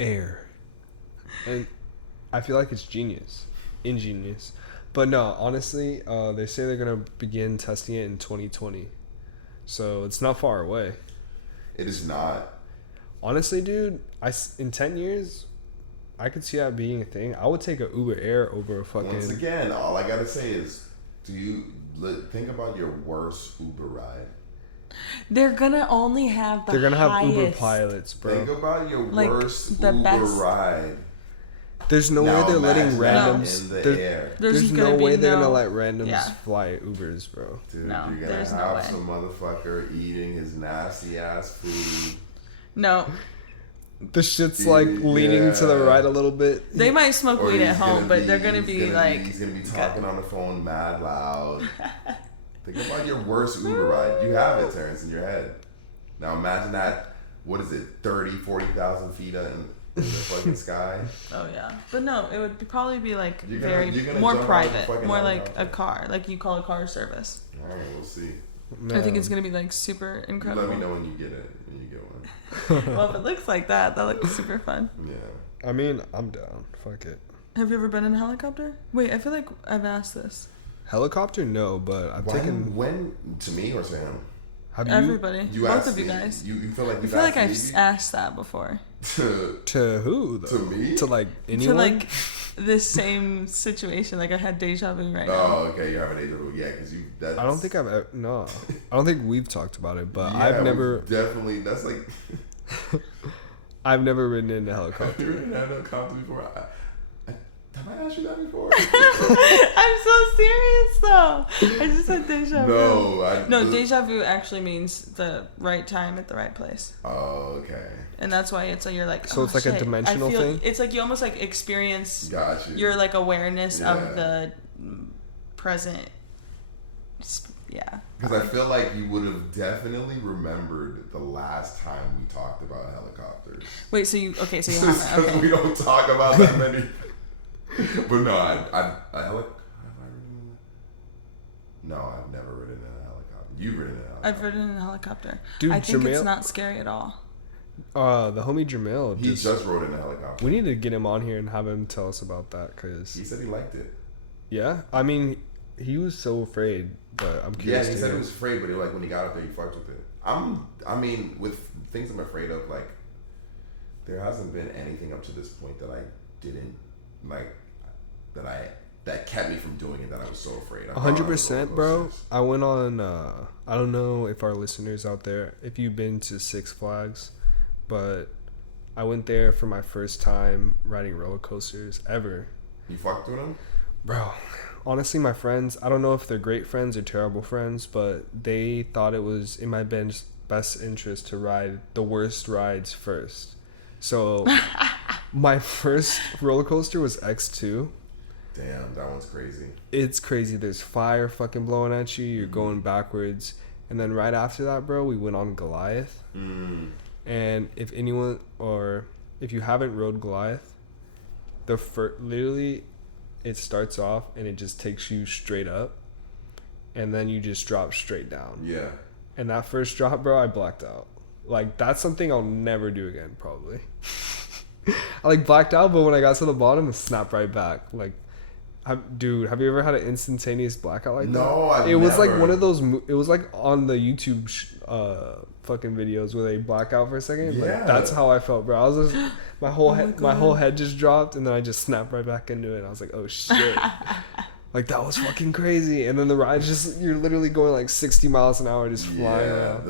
air, and I feel like it's ingenious. But no, honestly, they say they're gonna begin testing it in 2020, so it's not far away. It is not. Honestly, dude, in 10 years, I could see that being a thing. I would take a Uber Air over a fucking. Once again, all I gotta say is, think about your worst Uber ride? They're gonna only have the They're gonna have highest. Uber pilots, bro. Think about your Like, worst the Uber best. ride. There's no Now way they're letting imagine that randoms. in the air. There's gonna no be way they're no- gonna let randoms yeah. fly Ubers, bro. Dude, No, you're gonna there's no have way. some motherfucker eating his nasty ass food. No, The shit's like leaning to the Yeah. right a little bit. they might smoke Or weed at he's home, gonna but they're gonna he's be like. he's gonna be talking on the phone mad loud. Think about your worst Uber ride. You have it, Terrence, in your head. Now imagine that. What is it? 30,000, 40,000 feet in the fucking sky. Oh yeah, but no, it would probably be like You're gonna more jump out the private, fucking more like a helicopter. car, like you call a car service. All right, we'll see. I think it's gonna be like super You incredible. let me know when you get it. When you get one. Well, if it looks like that looks super fun. Yeah. I mean, I'm down. Fuck it. Have you ever been in a helicopter? Wait, I feel like I've asked this. Helicopter, no, but I've taken. When to me or to him? Have you Everybody, You both asked of you me- guys. You feel like I you've feel like asked I've me? asked that before. to who though? To me? To like anyone? To like this same situation. Like I had deja vu right now. Oh, okay. You're having deja vu. Yeah, because you. That's, I don't think I've no. I don't think we've talked about it, but Yeah, I've we've never. Definitely. That's like. I've never ridden in a Have helicopter. you ridden in a helicopter before? Have I asked you that before? I'm so serious though. I just had deja vu. No, Deja vu actually means the right time at the right place. Oh, okay. And that's why it's like you're like. So oh, it's like a shit. dimensional I feel, thing? It's like you almost like experience Got you. your like awareness Yeah. of the present. Yeah. Because I feel like you would have definitely remembered the last time we talked about helicopters. Wait. So you haven't. Because Okay. we don't talk about that many. But no, No, I've never ridden in a helicopter. You've ridden in a helicopter. I've ridden in a helicopter. Dude, I think it's Jamil- not scary at all. The homie Jamil. He just rode in a helicopter. We need to get him on here and have him tell us about that, cause He said he liked it. yeah, I mean, he was so afraid, but I'm Yeah, curious. he to said hear. he was afraid, but like when he got up there, he fucked with it. I mean, with things I'm afraid of, like there hasn't been anything up to this point that I didn't like, that kept me from doing it. That I was so afraid. 100%, bro. I went on. I don't know if our listeners out there, if you've been to Six Flags, but I went there for my first time riding roller coasters ever. You fucked with him, Bro, honestly, my friends, I don't know if they're great friends or terrible friends, but they thought it was in my best interest to ride the worst rides first. So my first roller coaster was X2. damn, that one's crazy. It's crazy. There's fire fucking blowing at you. You're going backwards. And then right after that, bro, we went on Goliath. And if anyone, or if you haven't rode Goliath, literally it starts off and it just takes you straight up. And then you just drop straight down. Yeah. And that first drop, bro, I blacked out. Like, that's something I'll never do again, probably. I, like, blacked out, but when I got to the bottom, it snapped right back. Like, dude, have you ever had an instantaneous blackout like that? No, I've It was like never. one of those, it was like on the YouTube fucking videos where they black out for a second. Yeah. Like, that's how I felt, bro. I was just, my whole head just dropped, and then I just snapped right back into it. And I was like, oh, shit. Like, that was fucking crazy. And then the ride just, you're literally going like 60 miles an hour just flying around.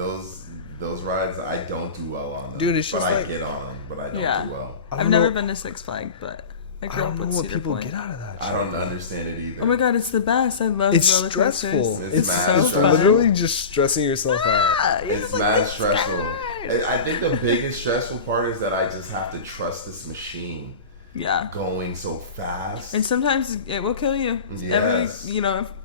Those rides I don't do well on them. Dude, it's just but I like- get on them, but I don't Yeah. do well. I I've don't never know. been to Six Flags, but I I grew don't up know with what Cedar people Point. get out of that. I don't understand it either. Oh my god, it's the best. I love It's roller coasters. stressful. It's mad so It's fun. literally just stressing yourself out. It's mad stressful. I think the biggest stressful part is that I just have to trust this machine Yeah. going so fast. And sometimes it will kill you. Yes.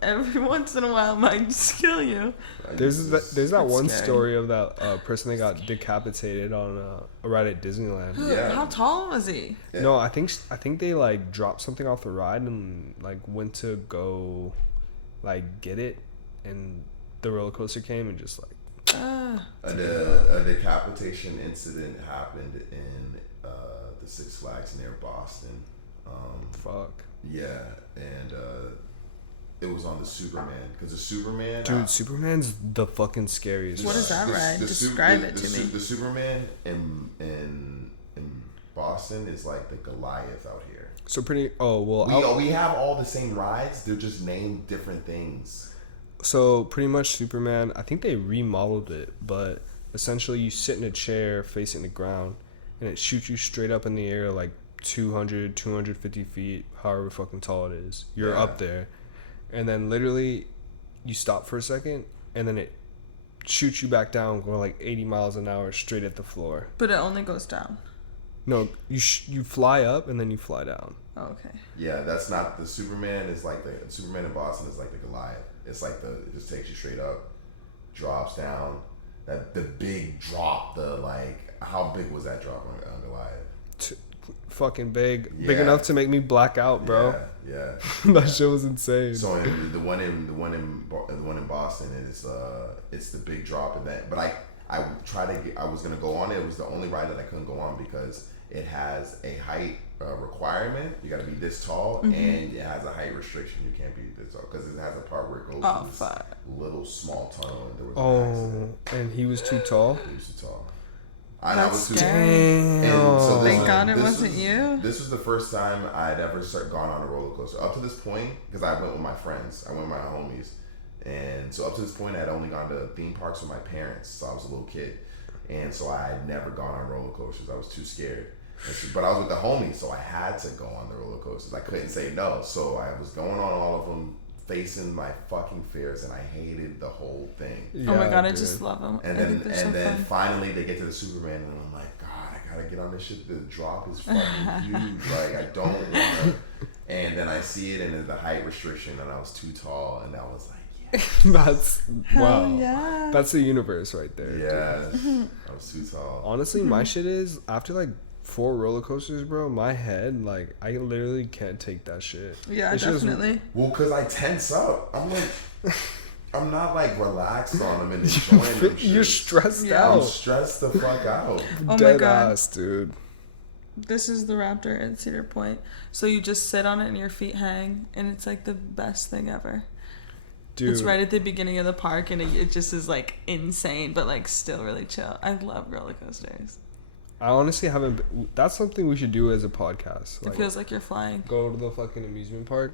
Every once in a while it might just kill you. There's that one scary. story of that person that got decapitated on a ride at Disneyland. Yeah. How tall was he? Yeah. No, I think they like dropped something off the ride and like went to go like get it, and the roller coaster came and just like. A decapitation incident happened in the Six Flags near Boston. Fuck. Yeah, and it was on the Superman, because the Superman. Dude, Superman's the fucking scariest. What is that ride? Describe it to me. The Superman in Boston is like the Goliath out here. So pretty. Oh well. We have all the same rides. They're just named different things. So pretty much Superman, I think they remodeled it, but essentially you sit in a chair facing the ground and it shoots you straight up in the air like 200, 250 feet, however fucking tall it is. You're up there. And then literally you stop for a second and then it shoots you back down going like 80 miles an hour straight at the floor. But it only goes down. No, you fly up and then you fly down. Oh, okay. Yeah, that's not the Superman. Is like the Superman in Boston is like the Goliath. It's like it just takes you straight up, drops down. That the big drop. How big was that drop on Goliath? Fucking big Yeah. enough to make me black out, bro. Yeah. That shit was insane. So the one in Boston it's the big drop in that. But I was gonna go on it. It was the only ride that I couldn't go on because it has a height requirement. You got to be this tall, and it has a height restriction. You can't be this tall because it has a part where it goes through this little small tunnel. And there was an accident. And he was too tall. He was too tall. That's I was too scary. Damn. Thank God it wasn't was, you. This was the first time I'd ever gone on a roller coaster. Up to this point, because I went with my friends, I went with my homies, and so up to this point, I had only gone to theme parks with my parents. So I was a little kid, and so I had never gone on roller coasters. I was too scared. But I was with the homies, so I had to go on the roller coasters. I couldn't say no, so I was going on all of them, facing my fucking fears, and I hated the whole thing. Oh my god, I dude. just love them. And then finally they get to the Superman, and I'm like, God, I gotta get on this shit. The drop is fucking huge. Like I don't want to. And then I see it, and then the height restriction, and I was too tall, and I was like, That's wow. yeah. That's the universe right there. yeah, I was too tall. Honestly, my shit is after like 4 roller coasters, bro. My head, like, I literally can't take that shit. Yeah, It's just- definitely. Well, because I tense up. I'm like, I'm not like relaxed on them and enjoying them. You're shit. stressed Yeah. I'm out. stressed the fuck out. Oh my Dead God. ass, dude. This is the Raptor at Cedar Point. So you just sit on it and your feet hang, and it's like the best thing ever. Dude, It's right at the beginning of the park, and it just is like insane, but like still really chill. I love roller coasters. I honestly haven't. That's something we should do as a podcast. It feels like you're flying. Go to the fucking amusement park.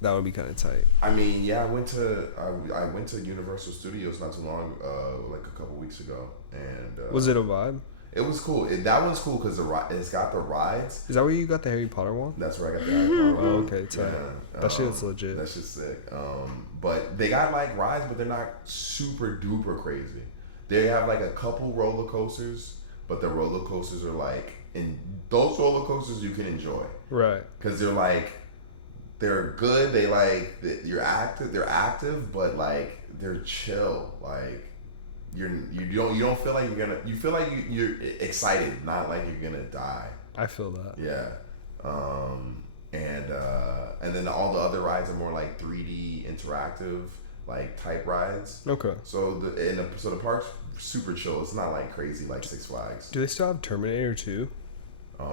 That would be kind of tight. I mean, yeah, I went to Universal Studios not too long, like a couple weeks ago, and Was it a vibe? It was cool. That one's cool because it's got the rides. Is that where you got the Harry Potter one? That's where I got the iPhone. Oh, okay, tight. Yeah, That shit's legit. That's just sick. But they got like rides, but they're not super duper crazy. They have like a couple roller coasters, but the roller coasters are like, and those roller coasters you can enjoy, Right. because they're good. They like you're active. They're active, but like they're chill. Like you don't feel like you're gonna. You feel like you're excited, not like you're gonna die. I feel that. Yeah. And then all the other rides are more like 3D interactive like type rides. Okay. So the park's super chill. It's not like crazy like Six Flags. Do they still have Terminator 2?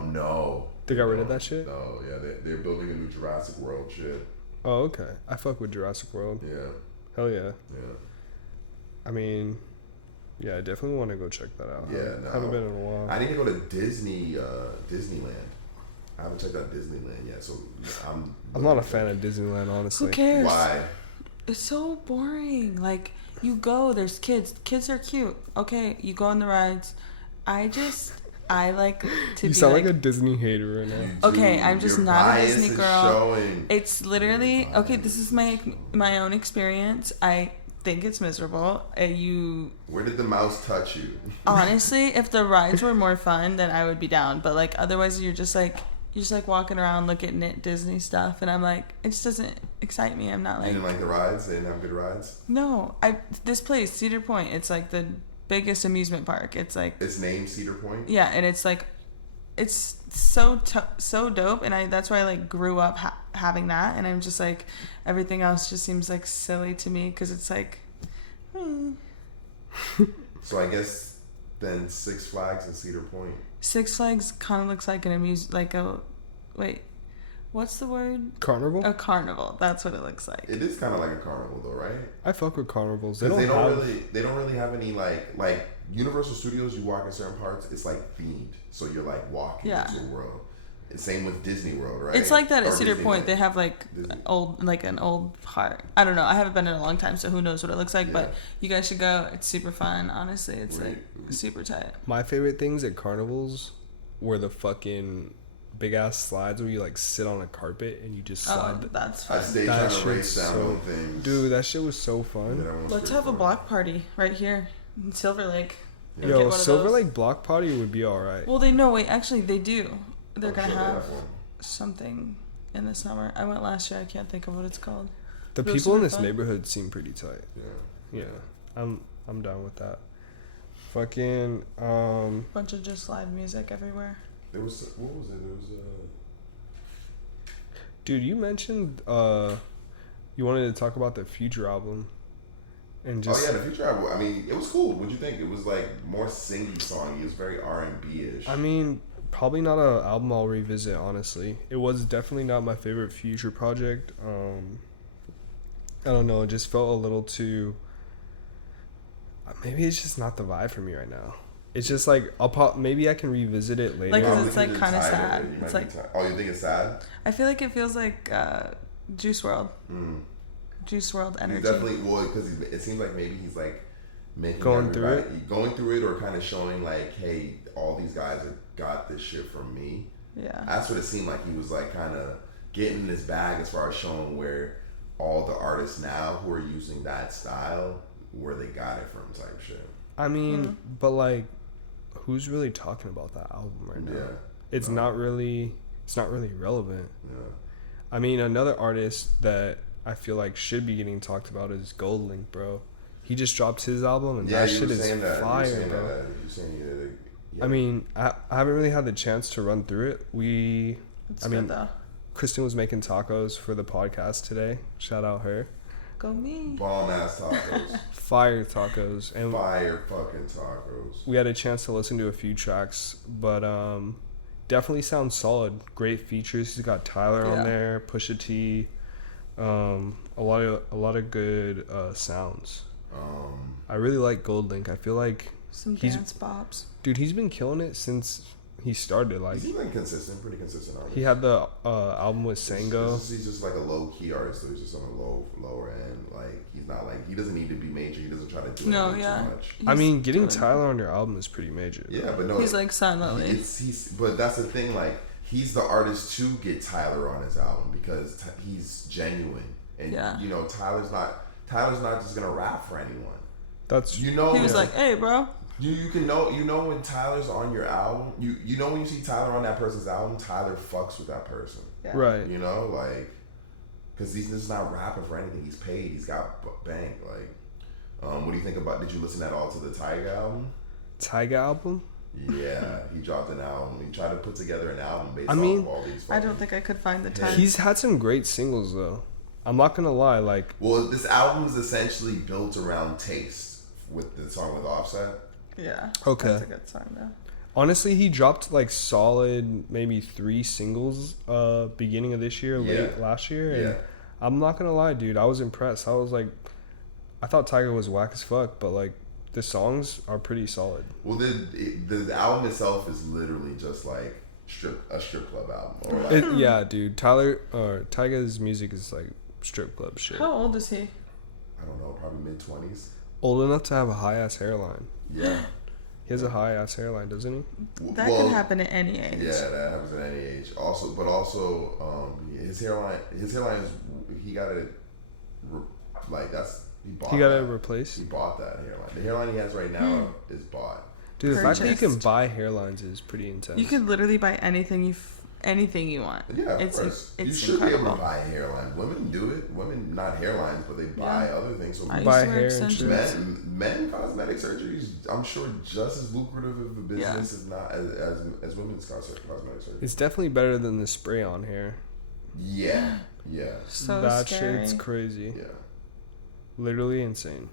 No. They got rid of that shit? No, yeah, they're building a new Jurassic World shit. Oh, okay. I fuck with Jurassic World. Yeah. Hell yeah. Yeah. I mean, yeah, I definitely want to go check that out. Yeah, no. Haven't been in a while. I need to go to Disneyland. I haven't checked out Disneyland yet, so I'm not a fan of Disneyland, honestly. Who cares? Why? It's so boring. Like, you go, there's kids. Kids are cute. Okay, you go on the rides. I just I like to You be sound like like a Disney hater right now. okay, I'm just Your not a bias Disney is girl. showing. It's literally okay. This is my own experience. I think it's miserable. Where did the mouse touch you? Honestly, if the rides were more fun, then I would be down. But like otherwise, you're just like walking around looking at Disney stuff, and I'm like, it just doesn't excite me. I'm not like. You didn't like the rides? They didn't have good rides? No, this place Cedar Point. It's like the biggest amusement park. It's like It's named Cedar Point? yeah, and it's like it's so dope, and that's why I like grew up having that, and I'm just like everything else just seems like silly to me because it's like So I guess then Six Flags and Cedar Point. Six Flags kind of looks like what's the word? Carnival? A carnival. That's what it looks like. It is kind of like a carnival though, right? I fuck with carnivals. They don't really have any like Universal Studios. You walk in certain parts, it's like themed, so you're like walking into a world. And same with Disney World, right? It's like that at Or Cedar Disneyland. Point. They have like Disney. an old park. I don't know. I haven't been in a long time, so who knows what it looks like. Yeah. But you guys should go. It's super fun. Honestly, it's Right. like super tight. My favorite things at carnivals were the fucking big ass slides where you like sit on a carpet and you just slide. Oh, that's I fun. stayed That trying to race shit's down so- those things. Dude, that shit was so And fun. then I went Let's straight have a for it. block party right here in Silver Lake. Yeah. Get Yo, one of Silver those. Lake Block Party would be alright. Well, actually, they do. They're I'm gonna sure they have one. something in the summer. I went last year. I can't think of what it's called. The It was people in super this fun. neighborhood seem pretty tight. Yeah. Yeah. I'm down with that. Fucking Bunch of just live music everywhere. There was what was it? There was dude, you mentioned you wanted to talk about the Future album. And just oh yeah, the Future album. I mean, it was cool. What'd you think? It was like more singy songy. It was very R&B-ish. I mean, probably not an album I'll revisit, honestly. It was definitely not my favorite Future project. I don't know, it just felt a little too... Maybe it's just not the vibe for me right now. It's just like, maybe I can revisit it later. Like, No, 'cause I'm it's, looking like, to kinda title sad. it. You It's might be like- ti- oh, you think it's sad? I feel like it feels like Juice WRLD. Juice WRLD energy. He's definitely because it seems like maybe he's like making Going through everybody- going through it, or kind of showing like, hey, all these guys have got this shit from me. Yeah. That's what it seemed like. He was like kind of getting in his bag as far as showing where all the artists now who are using that style, where they got it from, type shit. I mean, but like, who's really talking about that album right now? Yeah. It's not really relevant. Yeah. I mean, another artist that I feel like should be getting talked about is Goldlink, bro. He just dropped his album, and Yeah, that you shit were is saying that. fire, you were saying bro. that. You were saying yeah. I mean, I haven't really had the chance to run through it. It's good though. Kristen was making tacos for the podcast today. Shout out her. Go me. bomb ass tacos, Fire tacos. And fire fucking tacos. we had a chance to listen to a few tracks, but definitely sounds solid. Great features. He's got Tyler Yeah. on there, Pusha T, a lot of good sounds. I really like Goldlink. I feel like Some he's- dance bops. dude, he's been killing it since he started. Like, He's been consistent, pretty consistent artist. he had the album with Sango. He's just like a low key artist, so he's just on a lower end. Like he's not like, he doesn't need to be major. He doesn't try to do No, anything yeah. too much. I mean, getting doing- Tyler on your album is pretty major. Yeah, but no, He's like silently. but that's the thing. Like he's the artist to get Tyler on his album because he's genuine, and Yeah. you know Tyler's not just gonna rap for anyone. That's He was like, "Hey, bro." You can know when Tyler's on your album. You know when you see Tyler on that person's album, Tyler fucks with that person. Yeah. right. You know, like, because he's just not rapping for anything. He's paid. He's got bank. Like, what do you think about? Did you listen at all to the Tyga album? Tyga album. Yeah, he dropped an album. He tried to put together an album based I off mean, of all these. I don't think I could find the time. He's had some great singles though. I'm not gonna lie. Like, Well, this album is essentially built around taste with the song with Offset. Yeah. Okay. That's a good song though. honestly, he dropped like solid maybe 3 singles beginning of this year, late Yeah. last year, and Yeah. I'm not gonna lie, dude, I was impressed. I was like, I thought Tyga was whack as fuck, but like the songs are pretty solid. Well, the album itself is literally just like a strip club album. Or like, Yeah, dude, Tyga's music is like strip club shit. How old is he? I don't know, probably mid-20s. Old enough to have a high ass hairline. Yeah. He has a high ass hairline, doesn't he? That could happen at any age. Yeah, that happens at any age. Also, his hairline is, he got it, like, He got it replaced? He bought that hairline. The hairline he has right now is bought. Dude, the fact that you can Purchased. buy hairlines is pretty intense. You can literally buy anything you want. Yeah, of it's course. it's You should incredible. be able to buy a hairline. Women do it. Women, not hairlines, but they buy other things. So I used buy to wear hair extensions. insurance. men cosmetic surgery is, I'm sure, just as lucrative of a business as not as women's cosmetic surgery. It's definitely better than the spray on hair. Yeah. So That scary. shit's crazy. Yeah. Literally insane.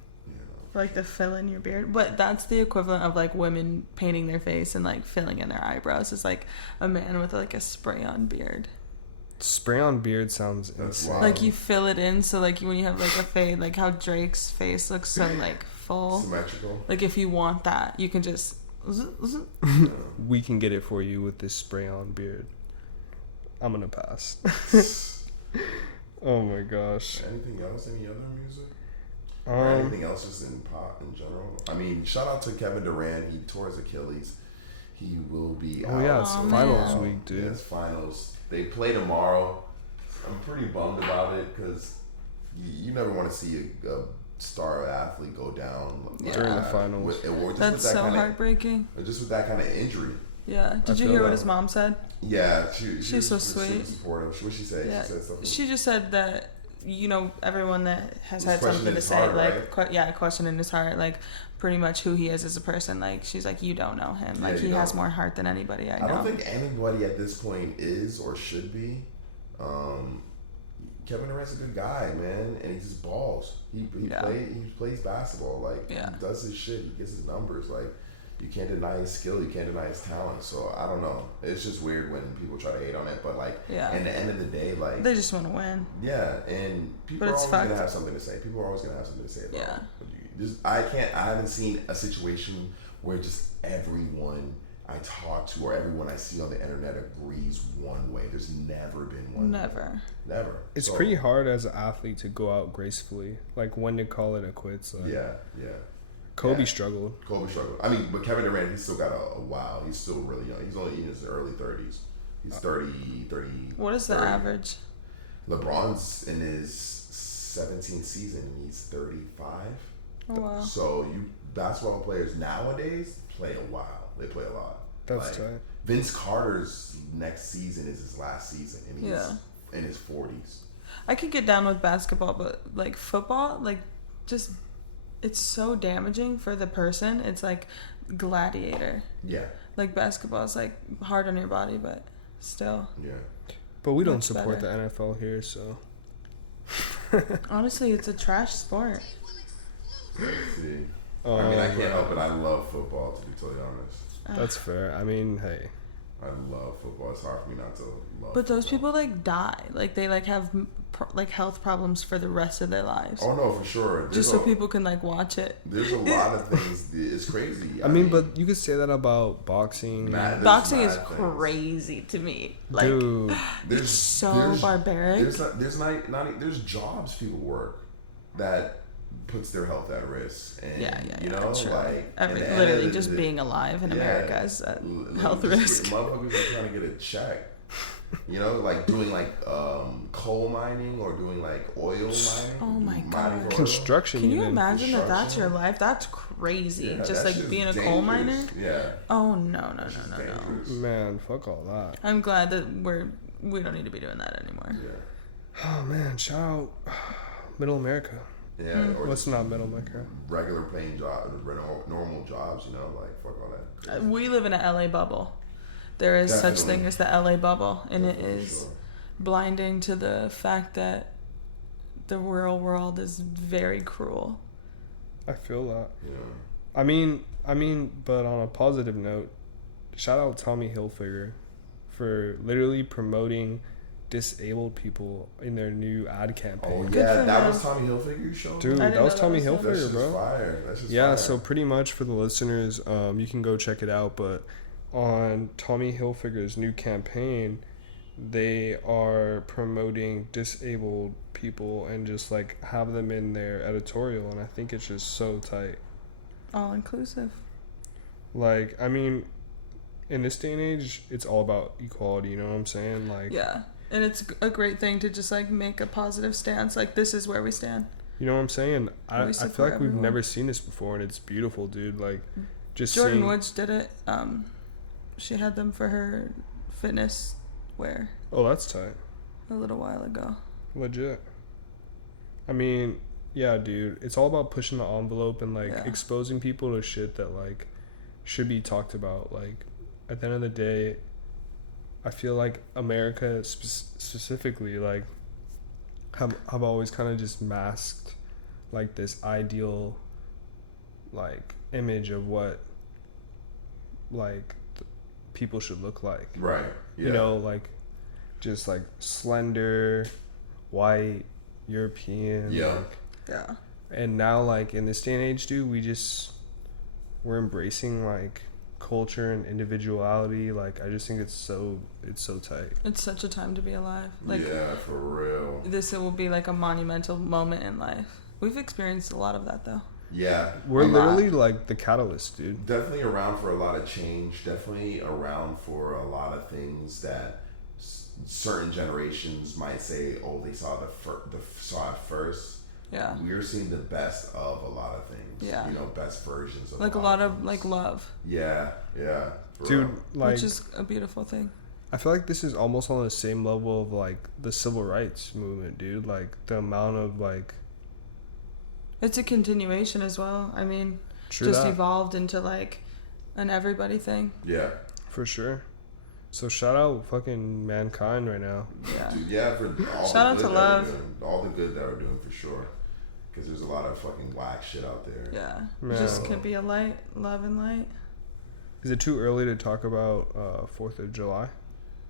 Like the fill in your beard. But that's the equivalent of like women painting their face and like filling in their eyebrows. It's like a man with like a spray on beard. Spray on beard sounds That's insane. wild. Like you fill it in, so like when you have like a fade, like how Drake's face looks so like full. Symmetrical. Like if you want that, you can just. We can get it for you with this spray on beard. I'm gonna pass. Oh my gosh. Anything else? Any other music? Or anything else just in pop in general? I mean, shout out to Kevin Durant. He tore his Achilles. He will be out. Oh yeah, it's Oh, finals man. week, dude. Yeah, it's finals. They play tomorrow. I'm pretty bummed about it because you never want to see a star athlete go down like During the that. finals. That's so heartbreaking. Just with that kind of injury. Yeah. Did you feel hear that. what his mom said? Yeah, She's was so super sweet. supportive. What she say? Yeah. She said something. She just said that, you know, everyone that has Was had questioning something to his say, heart, like, right? questioning his heart, like, pretty much who he is as a person. Like, she's like, you don't know him. Like, Yeah, he you has don't. more heart than anybody I know. I don't think anybody at this point is or should be. Kevin Durant's a good guy, man, and he's just balls. He plays basketball. Like, Yeah. he does his shit. He gets his numbers. Like, you can't deny his skill. You can't deny his talent. So I don't know. It's just weird when people try to hate on it. But like, Yeah. at the end of the day, like, They just want to win. yeah, and people But are it's always gonna fucked. have something to say. People are always gonna have something to say about Yeah. it. I haven't seen a situation where just everyone I talk to or everyone I see on the internet agrees one way. There's never been one. Never. Never. It's So, pretty hard as an athlete to go out gracefully. Like when to call it a quits. Like, Yeah. Kobe Yeah. struggled. Kobe struggled. I mean, but Kevin Durant, he's still got a while. He's still really young. He's only in his early 30s. He's 30. What is the 30. average? LeBron's in his 17th season and he's 35. Oh, wow. So basketball players nowadays play a while. They play a lot. That's tight. Vince Carter's next season is his last season, and he's Yeah. in his 40s. I could get down with basketball, but like football, like just it's so damaging for the person. It's like gladiator. Yeah, Like basketball is like hard on your body, but still. yeah. But we don't Much support better. the NFL here, so. Honestly, it's a trash sport. See, I mean, I can't help it. I love football, to be totally honest. That's fair. I mean, hey. I love football. It's hard for me not to love. But those football. people like die. Like they like have like health problems for the rest of their lives. Oh no, for sure. Just so people can like watch it. There's a lot of things. It's crazy. I mean, but you could say that about boxing. There's Boxing is mad things. crazy to me. Like Dude. There's so barbaric. There's jobs people work that puts their health at risk, and you know, true. like at the end literally of the just day- being alive in America is a health just- risk. Motherfuckers are trying to get a check. You know, like doing like coal mining or doing like oil mining. Oh my mining God. for oil. Construction. Can you even. imagine that that's your life? That's crazy. Yeah, Just that like shit's being a coal miner. dangerous. Yeah. Oh no. Dangerous. Man, fuck all that. I'm glad that we don't need to be doing that anymore. Yeah. Oh man, shout out Middle America. Yeah. Or What's not Middle America? regular paying jobs, normal jobs. You know, like fuck all that. We live in a LA bubble. There is such Definitely. thing as the LA bubble, and it Definitely, is sure. blinding to the fact that the real world is very cruel. I feel that. Yeah. I mean, but on a positive note, shout out Tommy Hilfiger for literally promoting disabled people in their new ad campaign. Oh Good yeah, for that him. was Tommy Hilfiger show. Dude, I that didn't was know Tommy that was him. That's Hilfiger, just bro. fire. That's just Yeah, fire. so pretty much for the listeners, you can go check it out. But on Tommy Hilfiger's new campaign, they are promoting disabled people and just like have them in their editorial, and I think it's just so tight. All inclusive. Like, I mean, in this day and age, it's all about equality. You know what I'm saying? Like, Yeah. And it's a great thing to just like make a positive stance. Like, this is where we stand. you know what I'm saying? I feel support like we've everyone. never seen this before, and it's beautiful, dude. Like, just Jordan seeing. Woods did it. She had them for her fitness wear Oh, that's tight. a little while ago. Legit. I mean, yeah, dude. It's all about pushing the envelope and like Yeah. exposing people to shit that like should be talked about. Like, at the end of the day, I feel like America specifically, like, have always kind of just masked like this ideal like image of what like people should look like. Right. Yeah. You know, like just like slender, white, European. Yeah. Like, Yeah. and now, like, in this day and age, dude, we're embracing like culture and individuality. Like, I just think it's so tight. It's such a time to be alive. Like, yeah, for real. this will be like a monumental moment in life. We've experienced a lot of that, though. Yeah. We're a lot. literally like the catalyst, dude. Definitely around for a lot of change. Definitely around for a lot of things that certain generations might say, "Oh, they saw saw it first." Yeah. We're seeing the best of a lot of things. Yeah. You know, best versions of Like a lot of things. like love, Yeah. Yeah. For Dude, real. like, which is a beautiful thing. I feel like this is almost on the same level of like the civil rights movement, dude. Like, the amount of like It's a continuation as well. I mean, true just that, evolved into like an everybody thing. Yeah. for sure. So shout out fucking mankind right now. Yeah. Dude, yeah, for all Shout the out good to that love. we're doing. All the good that we're doing for sure. Because there's a lot of fucking whack shit out there. Yeah. Man. Just can be a light, love and light. Is it too early to talk about 4th of July?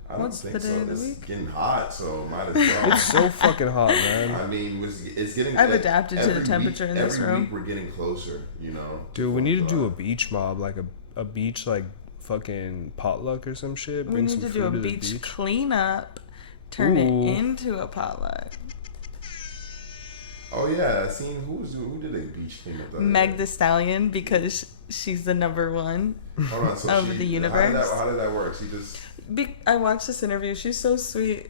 I don't What's think the day so. of the It's week? getting hot, so might as well. It's so fucking hot, man. I mean, it's getting. I've adapted to the every temperature in this every room. week we're getting closer, you know. Dude, we need to do a beach mob, like a beach like fucking potluck or some shit. We Bring need some to food do a to the beach cleanup, turn Ooh. it into a potluck. Oh yeah, I seen who did a beach cleanup. the other Meg day? the Stallion, because she's the number one. Hold on, so of she, the universe. How did that work? She just. I watched this interview. She's so sweet.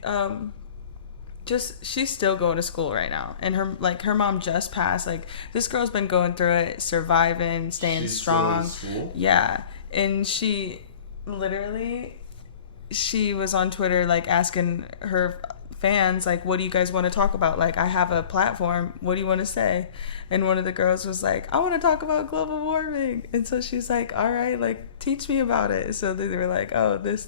She's still going to school right now, and her mom just passed. Like, this girl's been going through it, surviving, staying She's strong. still in school? Yeah, and she was on Twitter like asking her fans like, what do you guys want to talk about? Like, I have a platform, what do you want to say? And one of the girls was like, I want to talk about global warming. And so she's like, all right, like, teach me about it. So they were like, oh, this.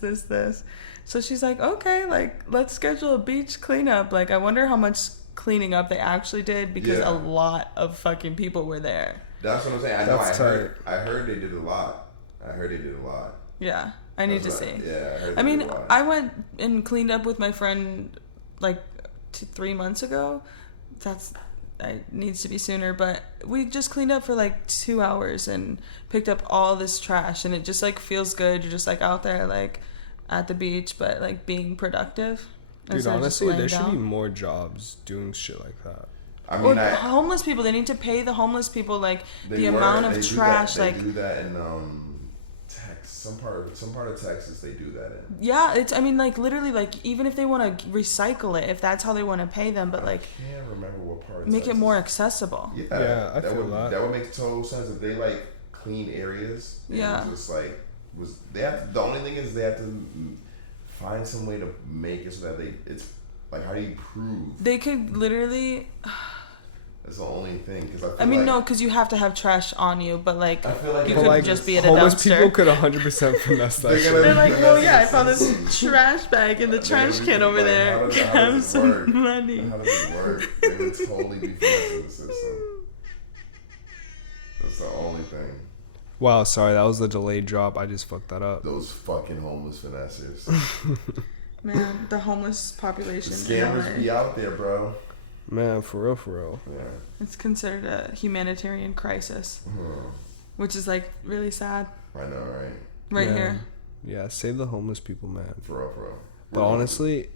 So she's like, okay, like, let's schedule a beach cleanup. Like, I wonder how much cleaning up they actually did, because Yeah. a lot of fucking people were there. That's what I'm saying. I know. That's I heard they did a lot. Yeah, I need to That's see. what Yeah. I mean, did a lot. I went and cleaned up with my friend like 3 months ago. It needs to be sooner, but we just cleaned up for like 2 hours and picked up all this trash, and it just like feels good. You're just like out there like at the beach, but like being productive. Dude, instead of just honestly, laying there should down. be more jobs doing shit like that. I Or mean, homeless people, they need to pay the homeless people like they the were- amount they of do trash. That, they Like, do that in Texas. Some part of Texas they do that in. yeah, I mean, like, literally, like, even if they want to recycle it, if that's how they want to pay them, but like I can't remember what part. Of make it Texas. more accessible. Yeah, I feel would, that. That would make total sense if they like clean areas. And Yeah. Just like they have. The only thing is they have to find some way to make it so that it's like, how do you prove? They could literally. That's the only thing. Because I mean, no, because you have to have trash on you, but like I feel like you But, could like, just be at a homeless dumpster. people could 100% finesse that They're shit. gonna- They're like, oh yeah, I found this trash bag in the trash can over Like, there. how does Have it some work? money. How does it work? They would totally be finessing the system. That's the only thing. Wow, sorry, that was the delayed drop. I just fucked that up. Those fucking homeless finessers. Man, the homeless population. in Scammers LA, be out there, bro. Man, for real. Yeah. it's considered a humanitarian crisis, which is like really sad. I know, right? Right Yeah. here. Yeah, save the homeless people, man. For real. But honestly,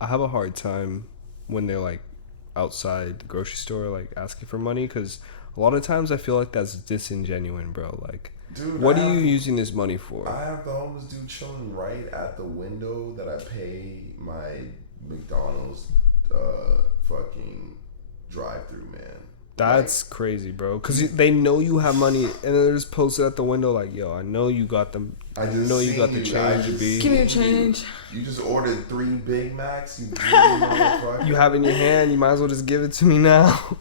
I have a hard time when they're like outside the grocery store, like asking for money, because a lot of times I feel like that's disingenuine, bro. Like, Dude, What are you using this money for? I have the homeless dude chilling right at the window that I pay my McDonald's fucking drive-through, man. That's crazy, bro. Because they know you have money, and then they're just posted at the window like, "Yo, I know you got them. I know you got the change, B. Give me your change." You just ordered 3 Big Macs. You motherfucker. You have it in your hand. You might as well just give it to me now."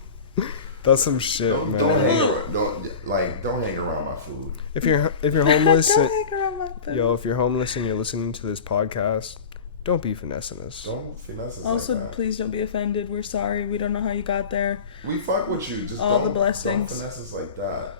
That's some shit, man. Don't hang around my food. If you're homeless, Don't hang around my food. yo, if you're homeless and you're listening to this podcast, don't be finessing us. Don't finesse us. Also, like that. please don't be offended. We're sorry. We don't know how you got there. We fuck with you. Just all don't, the blessings. Don't finesse us like that.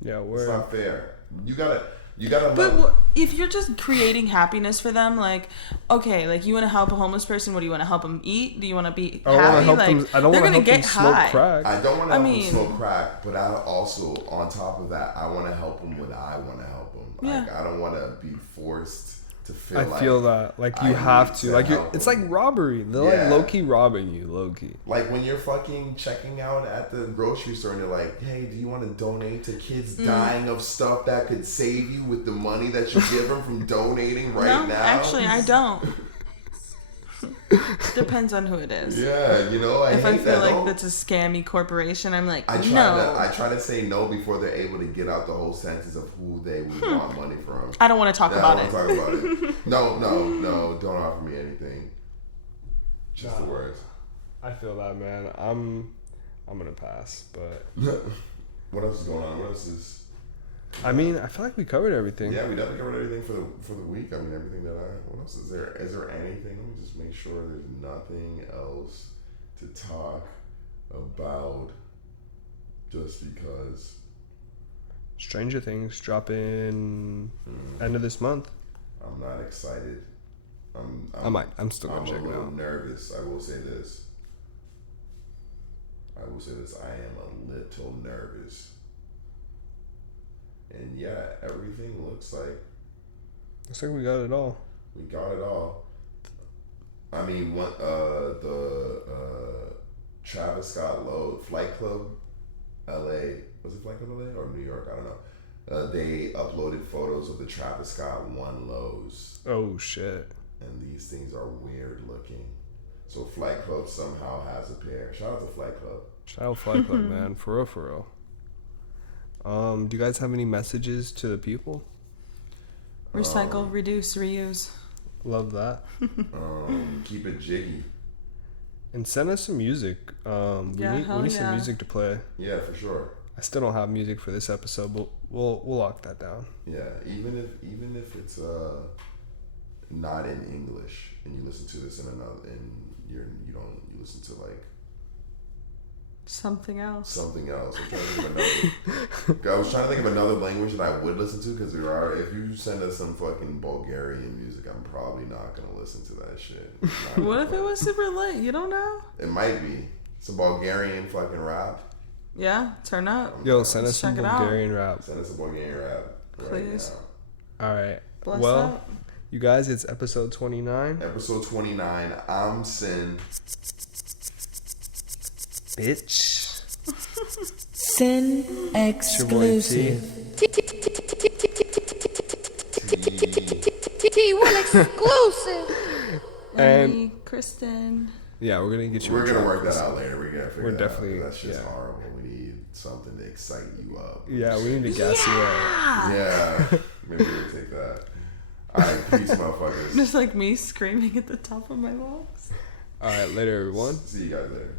Yeah, It's not fair. You gotta. But if you're just creating happiness for them, like, okay, like you want to help a homeless person, what do you want to help them eat? Do you want to be happy? I don't want to help them smoke high. crack. I don't want to help them smoke crack, but I also, on top of that, I want to help them when I want to help them. Like, I don't want to be forced to feel I feel that. Like, you have to. Like, it's like robbery. They're like low-key robbing you, low-key. Like, when you're fucking checking out at the grocery store and you're like, hey, do you want to donate to kids dying of stuff that could save you with the money that you give them from donating now? Actually, I don't. Depends on who it is. Yeah, you know, if I feel like that's a scammy corporation, I'm like, I try to say no before they're able to get out the whole sentence of who they would want money from. I don't want to talk about it. No, don't offer me anything. Just the words. I feel that, man. I'm gonna pass, but what else is going on? What else is? I mean, I feel like we covered everything. Yeah, we definitely covered everything for the week. I mean, everything that what else is there? Is there anything? Let me just make sure there's nothing else to talk about. Just because. Stranger Things dropping end of this month. I'm not excited. I'm still gonna check it out. I'm a little nervous. I will say this. I am a little nervous. And yeah, everything looks like we got it all. We got it all. I mean, the Travis Scott Flight Club, LA. Was it Flight Club LA or New York? I don't know. They uploaded photos of the Travis Scott 1 lows. Oh shit! And these things are weird looking. So Flight Club somehow has a pair. Shout out to Flight Club. Shout out Flight Club, man. For real. Do you guys have any messages to the people? Recycle, reduce, reuse. Love that. Keep it jiggy. And send us some music. We need some music to play. Yeah, for sure. I still don't have music for this episode, but we'll lock that down. Yeah, even if it's not in English and you listen to this in another you listen to like something else. I was trying to think of another language that I would listen to because if you send us some fucking Bulgarian music, I'm probably not gonna listen to that shit. What if it was super lit? You don't know. It might be some Bulgarian fucking rap. Yeah, turn up. Yo, send us some Bulgarian rap. Send us a Bulgarian rap, please. Right now. All right. Bless well, out. You guys, it's episode 29. Episode 29. I'm Sin. Bitch. Sin exclusive. T Will exclusive. And Kristen. Yeah, we're gonna get you. We're gonna work that out later. We're gonna figure we're that definitely, out. That's just horrible. We need something to excite you up. Yeah, we need to gas you up. Yeah, maybe we'll take that. All right, peace, motherfuckers. Just like me screaming at the top of my lungs. All right, later, everyone. See you guys later.